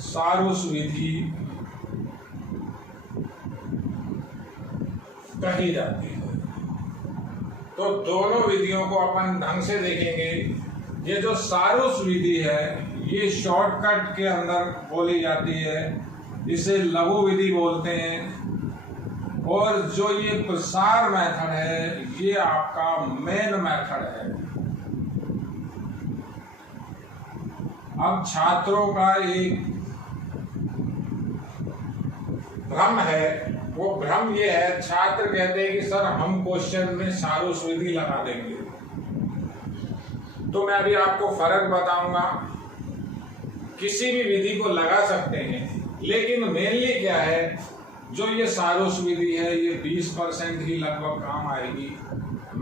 सारूस विधि कही जाती है। तो दोनों विधियों को अपन ढंग से देखेंगे। ये जो सारूस विधि है ये शॉर्टकट के अंदर बोली जाती है, इसे लघु विधि बोलते हैं, और जो ये प्रसार मेथड है ये आपका मेन मेथड है। अब छात्रों का एक भ्रम है, वो भ्रम ये है, छात्र कहते हैं कि सर हम क्वेश्चन में सारूस विधि लगा देंगे। तो मैं अभी आपको फर्क बताऊंगा, किसी भी विधि को लगा सकते हैं, लेकिन मेनली क्या है, जो ये सारूस विधि है ये 20% ही लगभग काम आएगी।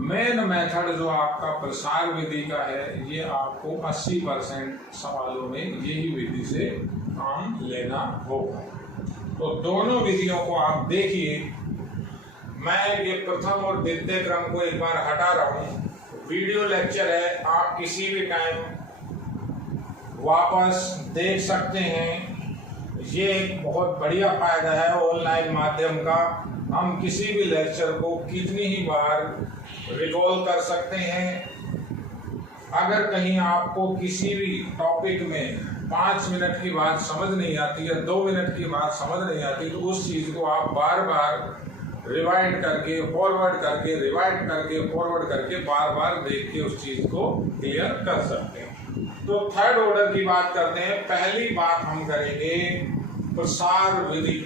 मेन मेथड जो आपका प्रसार विधि का है ये आपको 80% सवालों में यही विधि से काम लेना होगा। तो दोनों विधियों को आप देखिए। मैं ये प्रथम और द्वितीय क्रम को एक बार हटा रहा हूँ, वीडियो लेक्चर है, आप किसी भी टाइम वापस देख सकते हैं। ये एक बहुत बढ़िया फायदा है ऑनलाइन माध्यम का, हम किसी भी लेक्चर को कितनी ही बार रिकॉल कर सकते हैं। अगर कहीं आपको किसी भी टॉपिक में 5 मिनट की बात समझ नहीं आती है, 2 मिनट की बात समझ नहीं आती, तो उस चीज को आप बार बार रिवाइंड करके फॉरवर्ड करके रिवाइंड करके फॉरवर्ड करके बार बार देख के उस चीज को क्लियर कर सकते हैं। तो थर्ड ऑर्डर की बात करते हैं। पहली बात हम करेंगे प्रसार विधि।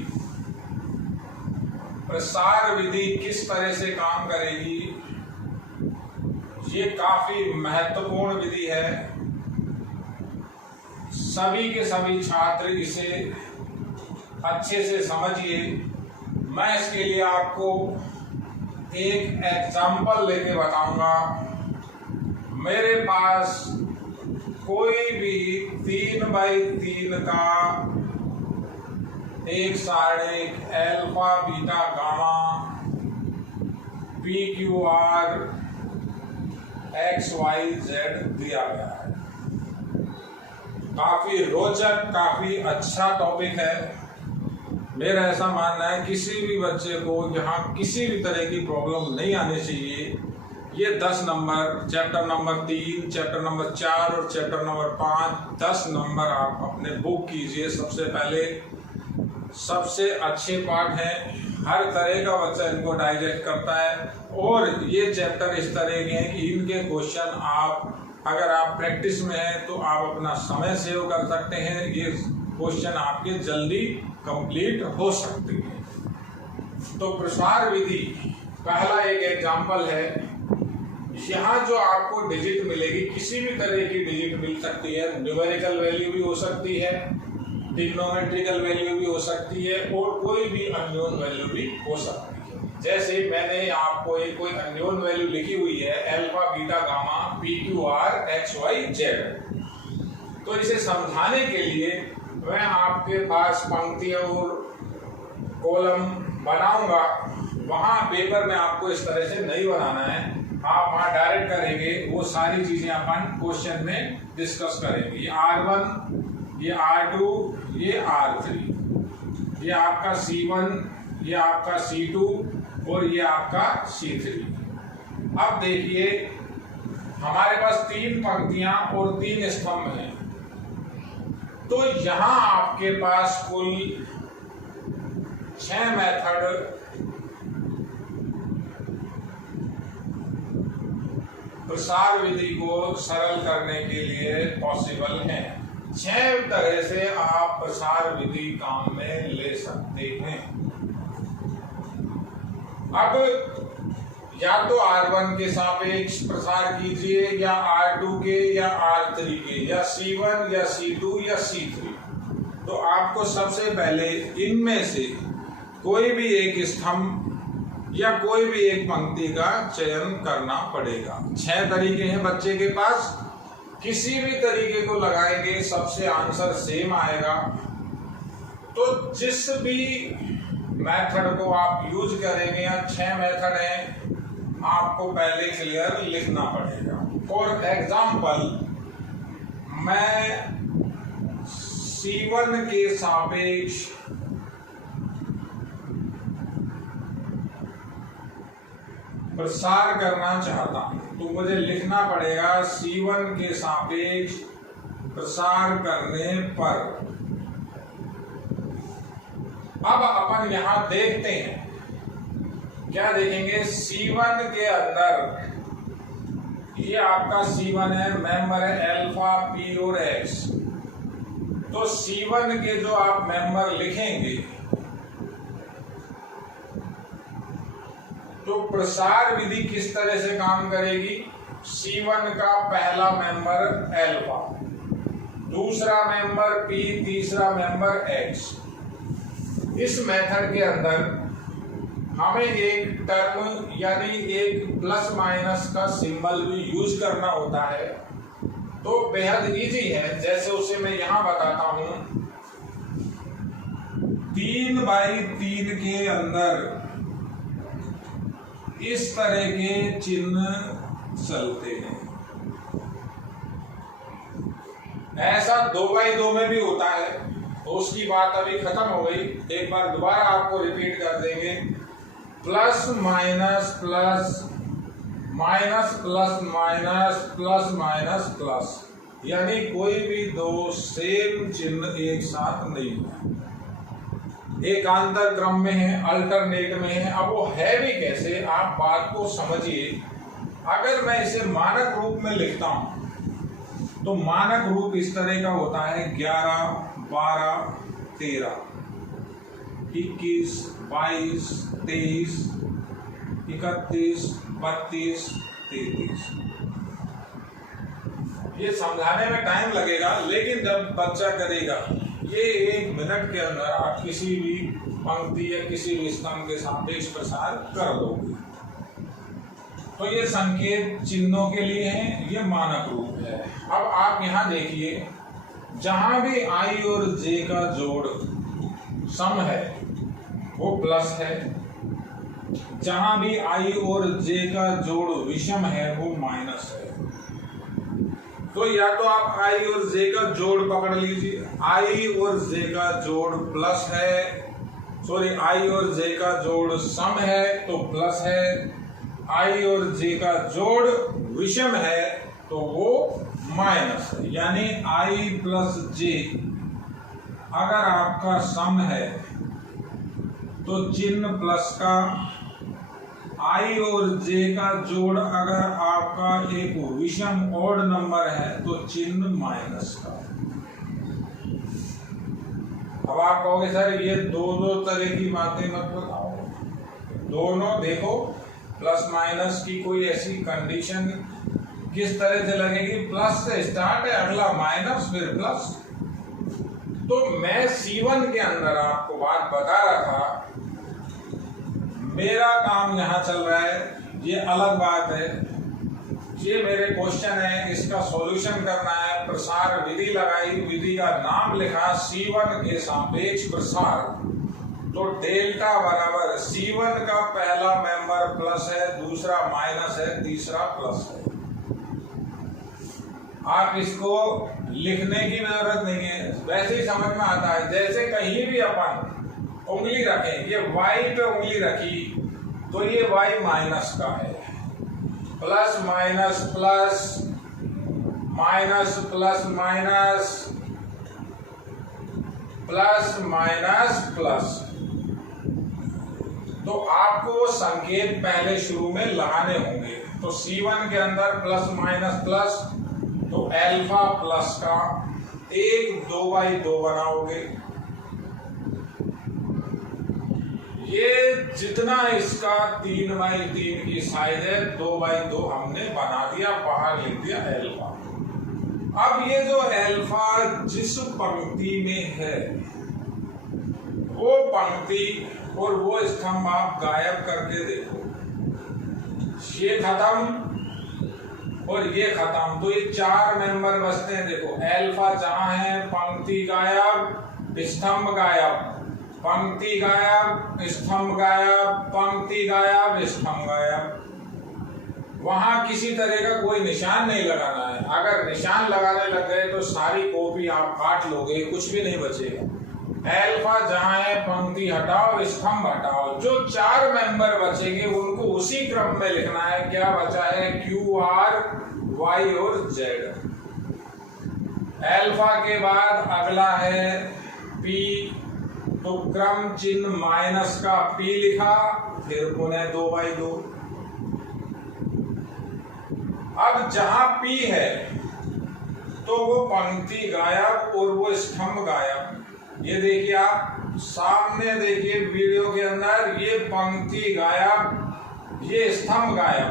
प्रसार विधि किस तरह से काम करेगी, ये काफी महत्वपूर्ण विधि है। सभी के सभी छात्र इसे अच्छे से समझिए। मैं इसके लिए आपको एक एग्जाम्पल लेके बताऊंगा। मेरे पास कोई भी 3x3 का एक सारणिक alpha beta gamma PQR XYZ दिया गया है। काफी रोचक, काफी अच्छा टॉपिक है। मेरा ऐसा मानना है किसी भी बच्चे को यहाँ किसी भी तरह की प्रॉब्लम नहीं आनी चाहिए। ये 10 number, chapter number 3, chapter number 4 और चैप्टर नंबर 5, 10 नंबर आप अपने बुक कीजिए। सबसे पहले सबसे अच्छे पार्ट हैं, हर तरह का बच्चा इनको डाइजेस्ट करता है और ये चैप्टर इस तरह के हैं कि इनके क्वेश्चन आप अगर आप प्रैक्टिस में हैं तो आप अपना समय सेव कर सकते हैं। ये क्वेश्चन आपके जल्दी कंप्लीट हो सकते हैं। तो प्रसार विधि पहला एक एग्जाम्पल है। यहाँ जो आपको डिजिट मिलेगी, किसी भी तरह की डिजिट मिल सकती है, न्यूमेरिकल वैल्यू भी हो सकती है, ट्रिग्नोमेट्रिकल वैल्यू भी हो सकती है और कोई भी अननोन वैल्यू भी हो सकती है। जैसे मैंने आपको एक कोई अननोन वैल्यू लिखी हुई है, alpha beta gamma PQR XYZ। तो इसे समझाने के लिए मैं आपके पास पंक्तियां और कॉलम बनाऊंगा। वहां पेपर में आपको इस तरह से नहीं बनाना है, आप वहां डायरेक्ट करेंगे, वो सारी चीजें अपन क्वेश्चन में डिस्कस करेंगे। ये R1, ये R2, ये R3, ये आपका C1, ये आपका C2 और ये आपका C3। अब देखिए हमारे पास 3 पंक्तियां और 3 स्तंभ हैं, तो यहां आपके पास कुल 6 मेथड प्रसार विधि को सरल करने के लिए पॉसिबल है। 6 तरह से आप प्रसार विधि काम में ले सकते हैं। अब या तो R1 के सापेक्ष प्रसार कीजिए या R2 के या R3 के या C1 या C2 या C3। तो आपको सबसे पहले इनमें से कोई भी एक स्तंभ या कोई भी एक पंक्ति का चयन करना पड़ेगा। 6 तरीके हैं बच्चे के पास, किसी भी तरीके को लगाएंगे सबसे आंसर सेम आएगा। तो जिस भी मेथड को आप यूज करेंगे, या 6 मेथड हैं, आपको पहले क्लियर लिखना पड़ेगा। फॉर एग्जाम्पल मैं C1 के सापेक्ष प्रसार करना चाहता हूं, तो मुझे लिखना पड़ेगा C1 के सापेक्ष प्रसार करने पर। अब अपन यहां देखते हैं, क्या देखेंगे, C1 के अंदर ये आपका C1 है, मेंबर है अल्फा P और X। तो C1 के जो आप मेंबर लिखेंगे तो प्रसार विधि किस तरह से काम करेगी। C1 का पहला मेंबर अल्फा, दूसरा मेंबर P, तीसरा मेंबर X। इस मेथड के अंदर हमें एक टर्म यानी एक प्लस माइनस का सिंबल भी यूज करना होता है, तो बेहद इजी है। जैसे उसे मैं यहां बताता हूं, 3/3 के अंदर इस तरह के चिन्ह चलते हैं। ऐसा 2/2 में भी होता है, तो उसकी बात अभी खत्म हो गई। एक बार दोबारा आपको रिपीट कर देंगे, plus minus plus minus plus minus plus minus plus, यानी कोई भी 2 सेम चिन्ह एक साथ नहीं है, एकांतर क्रम में है, अल्टरनेट में है। अब वो है भी कैसे, आप बात को समझिए। अगर मैं इसे मानक रूप में लिखता हूं तो मानक रूप इस तरह का होता है 11, 12, 13, 21, 22, 23, 31, 32, 33। ये समझाने में टाइम लगेगा, लेकिन जब बच्चा करेगा ये 1 मिनट के अंदर आप किसी भी पंक्ति या किसी भी स्तंभ के सापेक्ष प्रसार कर दोगे। तो ये संकेत चिन्हों के लिए है, ये मानक रूप है। अब आप यहां देखिए, जहां भी I और J का जोड़ सम है वो प्लस है, जहां भी I और J का जोड़ विषम है वो माइनस है। तो या तो आप I और J का जोड़ पकड़ लीजिए, I और J का जोड़ प्लस है सॉरी आई और जे का जोड़ सम है तो प्लस है, आई और जे का जोड़ विषम है तो वो माइनस है। यानी आई प्लस जे अगर आपका सम है तो चिन्ह प्लस का, आई और जे का जोड़ अगर आपका एक विषम ऑड नंबर है तो चिन्ह माइनस का। अब आप कहोगे सर ये दो तरह की बातें मत बताओ, दोनों देखो प्लस माइनस की कोई ऐसी कंडीशन किस तरह से लगेगी, प्लस से स्टार्ट है, अगला माइनस फिर प्लस। तो मैं C1 के अंदर आपको बात बता रहा था, मेरा काम यहाँ चल रहा है, ये अलग बात है, ये मेरे क्वेश्चन है, इसका सॉल्यूशन करना है। प्रसार विधि लगाई, विधि का नाम लिखा C1 के सापेक्ष प्रसार, तो डेल्टा बराबर C1 का पहला मेंबर प्लस है, दूसरा माइनस है, तीसरा प्लस है। आप इसको लिखने की जरूरत नहीं है, वैसे ही समझ में आता है। जैसे कहीं भी अपन उंगली रखें, ये y पे उंगली रखी तो ये y माइनस का है, plus minus plus, minus plus minus, plus minus plus. तो आपको वो संकेत पहले शुरू में लगाने होंगे। तो C1 के अंदर प्लस माइनस प्लस, तो अल्फा प्लस का एक 2/2 बनाओगे। ये जितना इसका 3/3 की साइज है 2/2 हमने बना दिया, बाहर लिख दिया अल्फा। अब ये जो अल्फा जिस पंक्ति में है वो पंक्ति और वो स्तंभ आप गायब करके देखो, ये खत्म और ये खत्म, तो ये 4 मेंबर बचते हैं। देखो अल्फा जहां है, पंक्ति गायब, स्तंभ गायब, पंक्ति गायब, स्तंभ गायब, पंक्ति गायब, स्तंभ गायब। वहां किसी तरह का कोई निशान नहीं लगाना है। अगर निशान लगाने लग गए तो सारी कॉपी आप काट लोगे, कुछ भी नहीं बचेगा। अल्फा जहां है, पंक्ति हटाओ, स्तंभ हटाओ, जो 4 मेंबर बचेंगे उनको उसी क्रम में लिखना है। क्या बचा है? क्यू, आर, वाई और जेड। अल्फा के बाद अगला है पी, तो क्रम चिन्ह माइनस का पी लिखा, फिर पुनः 2/2। अब जहां पी है तो वो पंक्ति गायब और वो स्तंभ गायब। ये देखिए आप सामने देखिए वीडियो के अंदर, ये पंक्ति गायब, ये स्तंभ गायब।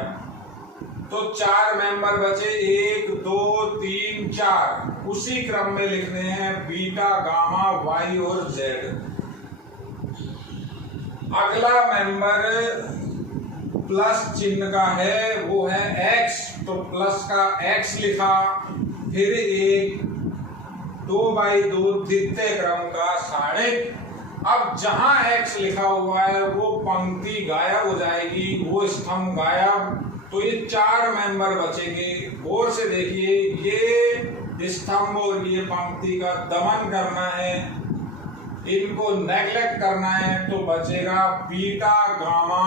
तो 4 मेंबर बचे, 1 2 3 4, उसी क्रम में लिखने हैं बीटा, गामा, वाई और जेड। अगला मेंबर प्लस चिन्ह का है, वो है एक्स, तो प्लस का एक्स लिखा, फिर एक 2/2 द्वितीय क्रम का सारणिक। अब जहां एक्स लिखा हुआ है वो पंक्ति गायब हो जाएगी, वो स्तंभ गायब, तो ये 4 मेंबर बचेंगे। गौर से देखिए, ये स्तंभ और ये पंक्ति का दमन करना है, इनको नेग्लेक्ट करना है, तो बचेगा बीटा, गामा,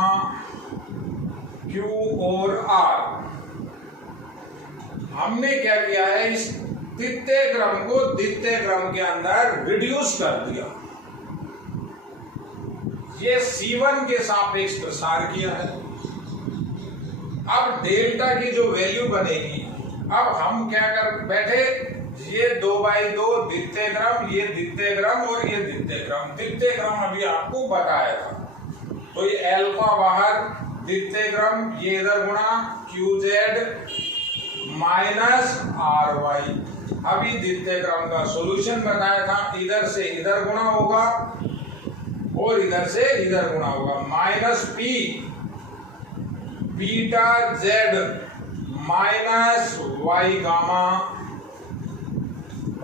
क्यू और आर। हमने क्या किया है, इस द्वितीय क्रम को द्वितीय क्रम के अंदर रिड्यूस कर दिया। ये C1 के सापेक्ष प्रसार किया है। अब डेल्टा की जो वैल्यू बनेगी, अब हम क्या कर बैठे, ये 2/2 द्वितीय क्रम, ये द्वितीय क्रम और ये द्वितीय क्रम। द्वितीय क्रम अभी आपको बताया था, तो ये अल्फा बाहर, द्वितीय क्रम, ये इधर गुणा QZ माइनस RY। अभी द्वितीय क्रम का सॉल्यूशन बताया था, इधर से इधर गुणा होगा और इधर से इधर गुणा होगा। Minus P beta Z minus Y gamma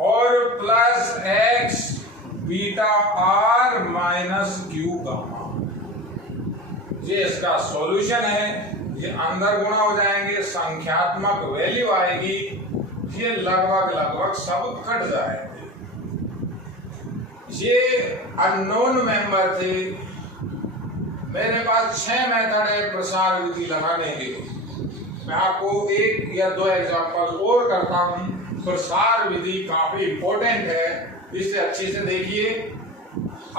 और plus X beta R minus Q gamma. ये इसका सॉल्यूशन है। ये अंदर गुणा हो जाएंगे, संख्यात्मक वैल्यू आएगी, ये लगभग सब कट जाएंगे। ये अननोन मेंबर थे। मेरे पास 6 मेथड है प्रसार विधि लगाने के। मैं आपको 1 या 2 एग्जांपल और करता हूं। प्रसार विधि काफी इंपॉर्टेंट है, इसे अच्छे से देखिए।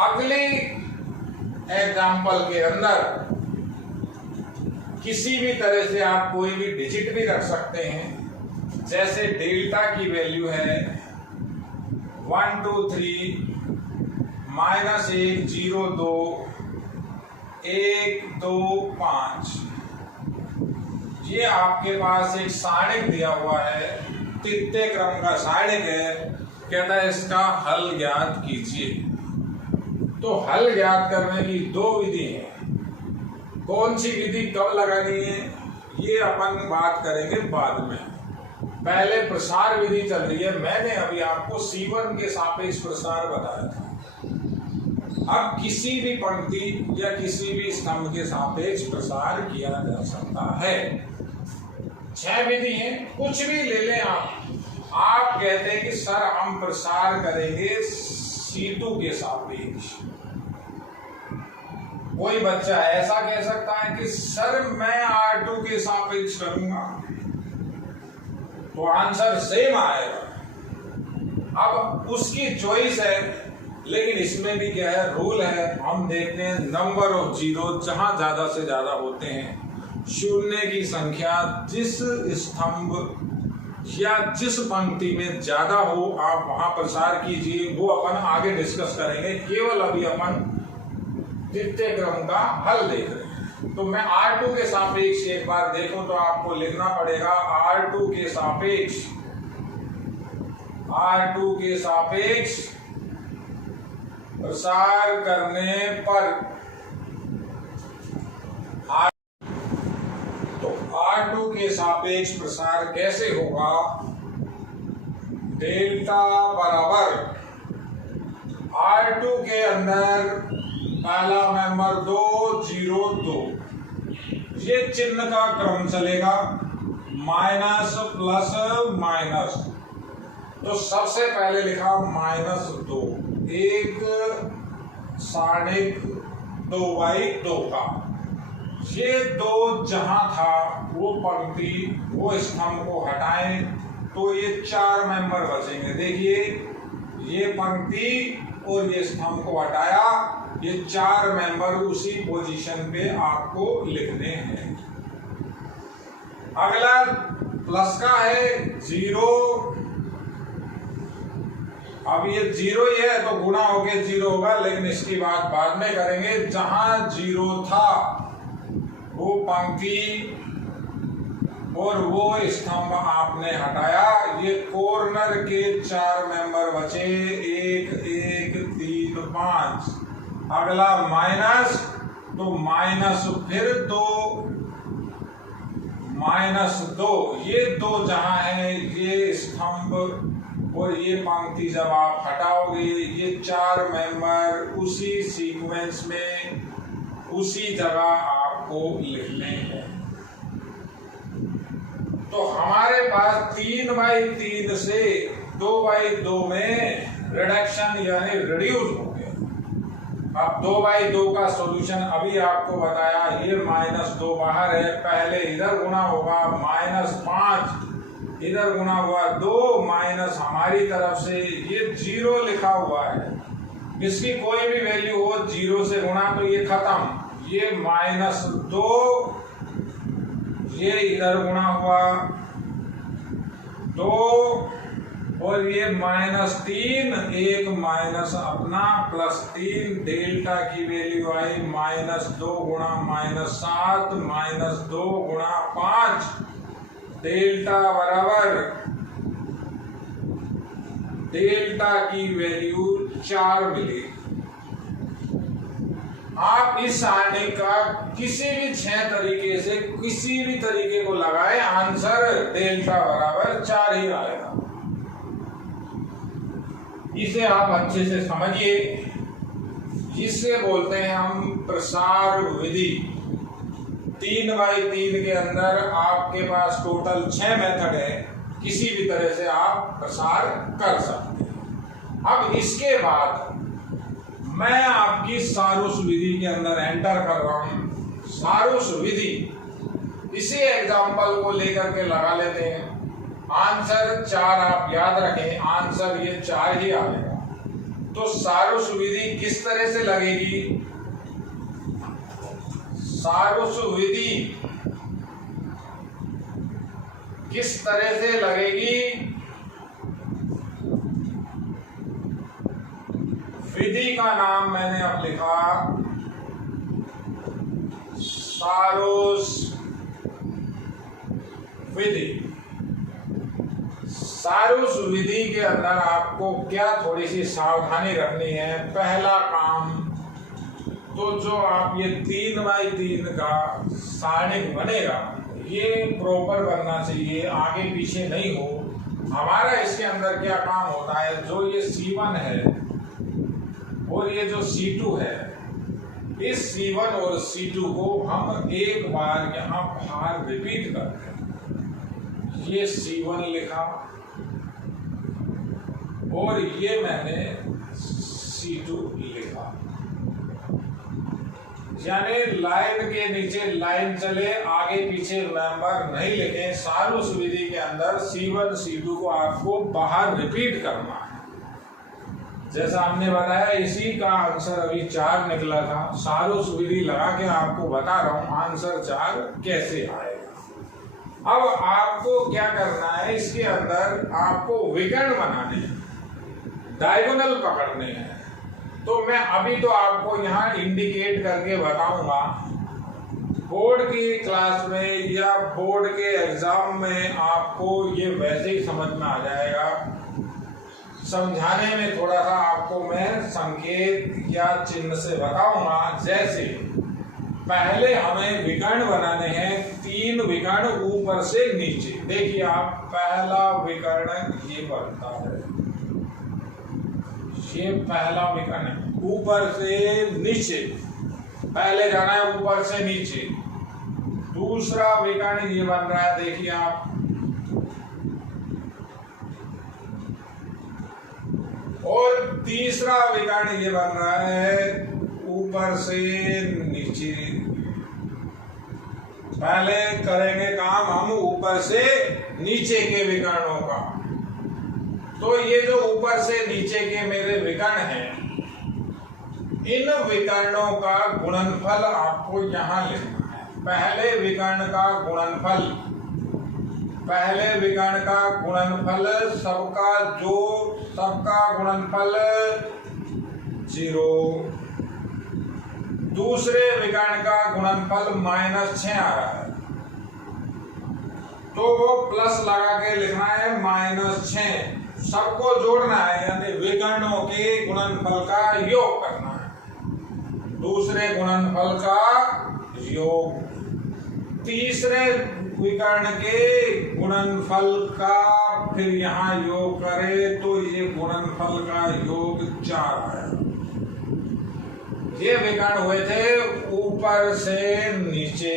अगले एग्जांपल के अंदर किसी भी तरह से आप कोई भी डिजिट भी रख सकते हैं। जैसे डेल्टा की वैल्यू है 1 2 3 -1 0 2 1 2 5। ये आपके पास एक सारणिक दिया हुआ है, तृतीय क्रम का सारणिक है। कहता है इसका हल ज्ञात कीजिए। तो हल ज्ञात करने की 2 विधि है। कौन सी विधि कब लगानी है ये अपन बात करेंगे बाद में। पहले प्रसार विधि चल रही है। मैंने अभी आपको C1 के सापेक्ष प्रसार बताया था। अब किसी भी पंक्ति या किसी भी स्तंभ के सापेक्ष प्रसार किया जा सकता है। 6 विधि है, कुछ भी ले लें आप कहते हैं कि सर हम प्रसार करेंगे C2 के सापेक्ष। कोई बच्चा ऐसा कह सकता है कि सर मैं R2 के सापेक्ष करूंगा, तो आंसर सेम आएगा। अब उसकी चॉइस है, लेकिन इसमें भी क्या है, रूल है। हम देखते हैं नंबर ऑफ जीरो जहां ज्यादा से ज्यादा होते हैं, शून्य की संख्या जिस स्तंभ या जिस पंक्ति में ज्यादा हो आप वहां प्रसार कीजिए। वो अपन आगे डिस्कस करेंगे। केवल अभी अपन तृतीय क्रम का हल देख रहे हैं। तो मैं R2 के सापेक्ष एक बार देखूं तो आपको लिखना पड़ेगा R2 के सापेक्ष प्रसार करने पर तो R2 के सापेक्ष प्रसार कैसे होगा। डेल्टा बराबर R2 के अंदर पहला मेंबर 2 0 2। ये चिन्ह का क्रम चलेगा, माइनस प्लस माइनस। तो सबसे पहले लिखा -2, एक सारणिक 2/2 का। ये 2 जहां था वो पंक्ति वो स्तंभ को हटाएं तो ये 4 मेंबर बचेंगे। देखिए ये पंक्ति और ये स्तंभ को हटाया, ये 4 मेंबर उसी पोजीशन पे आपको लिखने हैं। अगला प्लस का है 0। अब ये 0 ही है तो गुणा होके 0 होगा, लेकिन इसकी बात बाद में करेंगे। जहां 0 था वो पंक्ति और वो स्तंभ आपने हटाया। ये कॉर्नर के 4 मेंबर बचे, 1 1 3 5। अगला माइनस, तो माइनस फिर 2 -2। ये 2 जहां है ये स्तंभ और ये पंक्ति जब आप हटाओगे ये 4 मेंबर उसी सीक्वेंस में उसी जगह आपको लिखने हैं। तो हमारे पास 3/3 से 2/2 में रिडक्शन यानी रिड्यूस हो गया। अब 2/2 का सॉल्यूशन अभी आपको बताया। ये -2 बाहर है, पहले इधर गुणा होगा, -5 इधर गुणा हुआ 2 माइनस हमारी तरफ से ये 0 लिखा हुआ है। इसकी कोई भी वैल्यू हो 0 से गुणा तो ये खत्म। ये -2 ये इधर गुणा हुआ 2 और ये -3 एक माइनस अपना +3। डेल्टा की वैल्यू आई -2 गुणा -7 -2 गुणा 5। डेल्टा बराबर डेल्टा की वैल्यू 4 मिली। आप इस सारणी का किसी भी 6 तरीके से किसी भी तरीके को लगाए, आंसर डेल्टा बराबर 4 ही आएगा। इसे आप अच्छे से समझिए। इसे बोलते हैं हम प्रसार विधि। 3/3 के अंदर आपके पास टोटल 6 मेथड है, किसी भी तरह से आप प्रसार कर सकते हैं। अब इसके बाद मैं आपकी सारूस विधि के अंदर एंटर कर रहा हूं। सारूस विधि, इसी एग्जाम्पल को लेकर के लगा लेते हैं। आंसर 4 आप याद रखें, आंसर ये 4 ही आएगा। तो सारूस विधि किस तरह से लगेगी? सारूस विधि किस तरह से लगेगी? विधि का नाम मैंने अब लिखा सारूस विधि। सारूस विधि के अंदर आपको क्या थोड़ी सी सावधानी रखनी है। पहला काम तो जो आप ये 3x3 का सारणिक बनेगा, ये प्रॉपर बनना चाहिए, आगे पीछे नहीं हो। हमारा इसके अंदर क्या काम होता है, जो ये C1 है और ये जो C2 है, इस C1 और C2 को हम एक बार यहाँ बाहर रिपीट करते हैं। ये C1 लिखा और ये मैंने C2 लिखा, यानी लाइन के नीचे लाइन चले, आगे पीछे मेंबर नहीं लिखे। सारूस विधि के अंदर C1 C2 को आपको बाहर रिपीट करना है। जैसा हमने बताया, इसी का आंसर अभी 4 निकला था। सारूस विधि लगा के आपको बता रहा हूं आंसर 4 कैसे आएगा। अब आपको क्या करना है, इसके अंदर आपको विकर्ण बनाने हैं, डायगोनल पकड़ने हैं। तो मैं अभी तो आपको यहाँ इंडिकेट करके बताऊंगा। बोर्ड की क्लास में या बोर्ड के एग्जाम में आपको ये वैसे ही समझ में आ जाएगा। समझाने में थोड़ा सा आपको मैं संकेत या चिन्ह से बताऊंगा। जैसे पहले हमें विकर्ण बनाने हैं, 3 विकर्ण ऊपर से नीचे। देखिए आप, पहला विकर्ण ये बनता है, ये पहला विकर्ण ऊपर से नीचे, पहले जाना है ऊपर से नीचे। दूसरा विकर्ण ये बन रहा है, देखिए आप, और तीसरा विकर्ण ये बन रहा है ऊपर से नीचे। पहले करेंगे काम हम ऊपर से नीचे के विकर्णों का। तो ये जो ऊपर से नीचे के मेरे विकर्ण हैं, इन विकर्णों का गुणनफल आपको यहां लिखना है। पहले विकर्ण का गुणनफल, पहले विकर्ण का गुणनफल सबका गुणनफल 0। दूसरे विकर्ण का गुणनफल -6 आ रहा है, तो वो प्लस लगा के लिखना है -6। सबको जोड़ना है, यानी विकर्णों के गुणनफल का योग करना है। दूसरे गुणनफल का योग, तीसरे विकर्ण के गुणनफल का फिर यहाँ योग करें तो ये गुणनफल का योग 4 आया। ये विकर्ण हुए थे ऊपर से नीचे।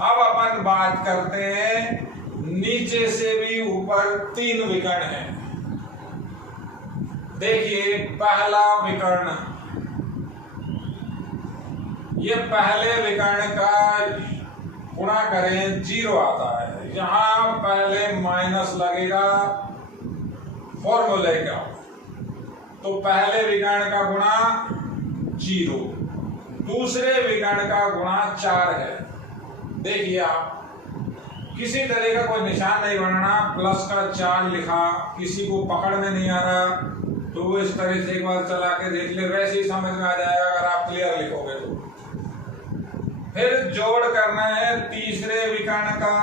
अब अपन बात करते हैं नीचे से भी ऊपर 3 विकर्ण हैं। देखिए पहला विकर्ण, ये पहले विकर्ण का गुणा करें 0 आता है। यहां पहले माइनस लगेगा फॉर्मूले का, तो पहले विकर्ण का गुणा 0, दूसरे विकर्ण का गुणा 4 है। देखिए आप, किसी तरह का कोई निशान नहीं बनना, प्लस का 4 लिखा। किसी को पकड़ में नहीं आ रहा तो वो इस तरह से एक बार चला के देख ले, वैसे ही समझ में आ जाएगा अगर आप क्लियर लिखोगे तो। फिर जोड़ करना है तीसरे विकर्ण का,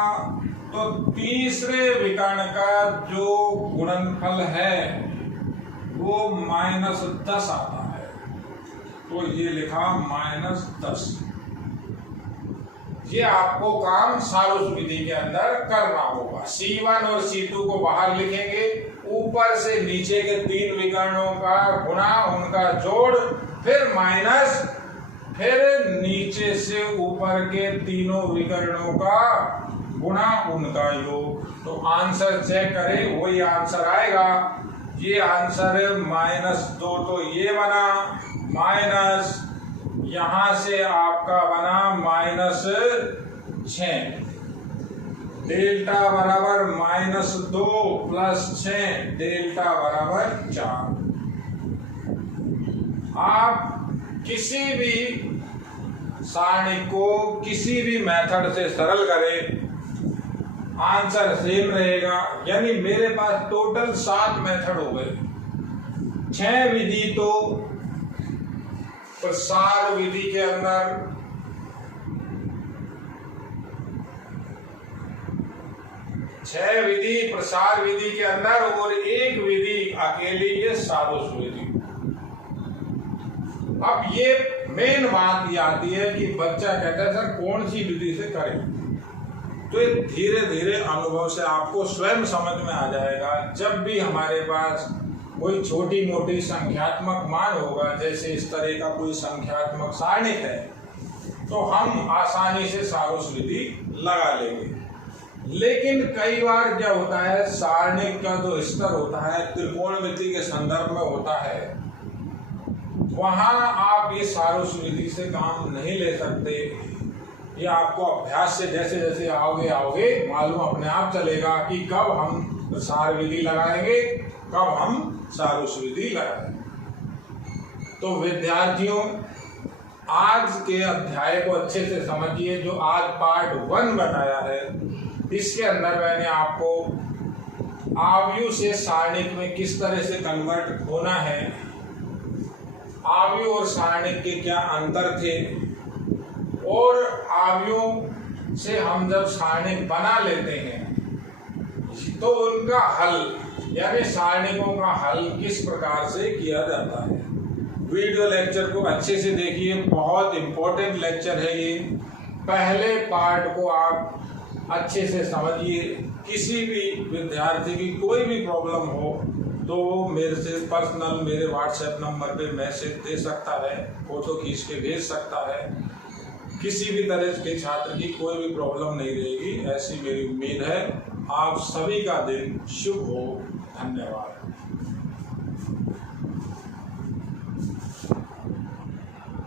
तो तीसरे विकर्ण का जो गुणनफल है वो -10 आता है, तो ये लिखा -10। ये आपको काम सारूस विधि के अंदर करना होगा। C1 और C2 को बाहर लिखेंगे, ऊपर से नीचे के 3 विकर्णों का गुणा, उनका जोड़, फिर माइनस, फिर नीचे से ऊपर के तीनों विकर्णों का गुणा, उनका योग। तो आंसर चेक करें, वही आंसर आएगा ये आंसर है -2, तो ये बना माइनस, यहां से आपका बना -6, डेल्टा बराबर -2 + 6, डेल्टा बराबर 4। आप किसी भी सारणी को किसी भी मेथड से सरल करें, आंसर सेम रहेगा। यानी मेरे पास टोटल 7 मेथड हो गए। 6 विधि तो प्रसार विधि के अंदर, 6 विधि प्रसार विधि के अंदर, और 1 विधि अकेली ये सारोस विधि। अब ये मेन बात ये आती है कि बच्चा कहता है सर कौन सी विधि से करें, तो ये धीरे धीरे अनुभव से आपको स्वयं समझ में आ जाएगा। जब भी हमारे पास कोई छोटी मोटी संख्यात्मक मान होगा, जैसे इस तरह का कोई संख्यात्मक सारणिक है, तो हम आसानी से सारोस विधि लगा लेंगे। लेकिन कई बार क्या होता है, सारणिक का जो स्तर होता है त्रिकोणमिति के संदर्भ में होता है, वहां आप ये सारोस विधि से काम नहीं ले सकते। ये आपको अभ्यास से जैसे जैसे आओगे मालूम अपने आप चलेगा कि कब हम प्रसार विधि लगाएंगे, कब हम सारोस विधि लगाएंगे। तो विद्यार्थियों, आज के अध्याय को अच्छे से समझिए। जो आज पार्ट 1 बताया है, इसके अंदर मैंने आपको आव्यूह से सारणिक में किस तरह से कन्वर्ट होना है, आव्यूह और सारणिक के क्या अंतर थे, और आव्यूह से हम जब सारणिक बना लेते हैं तो उनका हल यानी सारणिकों का हल किस प्रकार से किया जाता है। वीडियो लेक्चर को अच्छे से देखिए, बहुत इंपॉर्टेंट लेक्चर है ये। पहले पार्ट को आप अच्छे से समझिए। किसी भी विद्यार्थी की कोई भी प्रॉब्लम हो तो वो मेरे से पर्सनल मेरे व्हाट्सएप नंबर पे मैसेज दे सकता है, फोटो खींच के भेज सकता है। किसी भी तरह के छात्र की कोई भी प्रॉब्लम नहीं रहेगी, ऐसी मेरी उम्मीद है। आप सभी का दिन शुभ हो। धन्यवाद।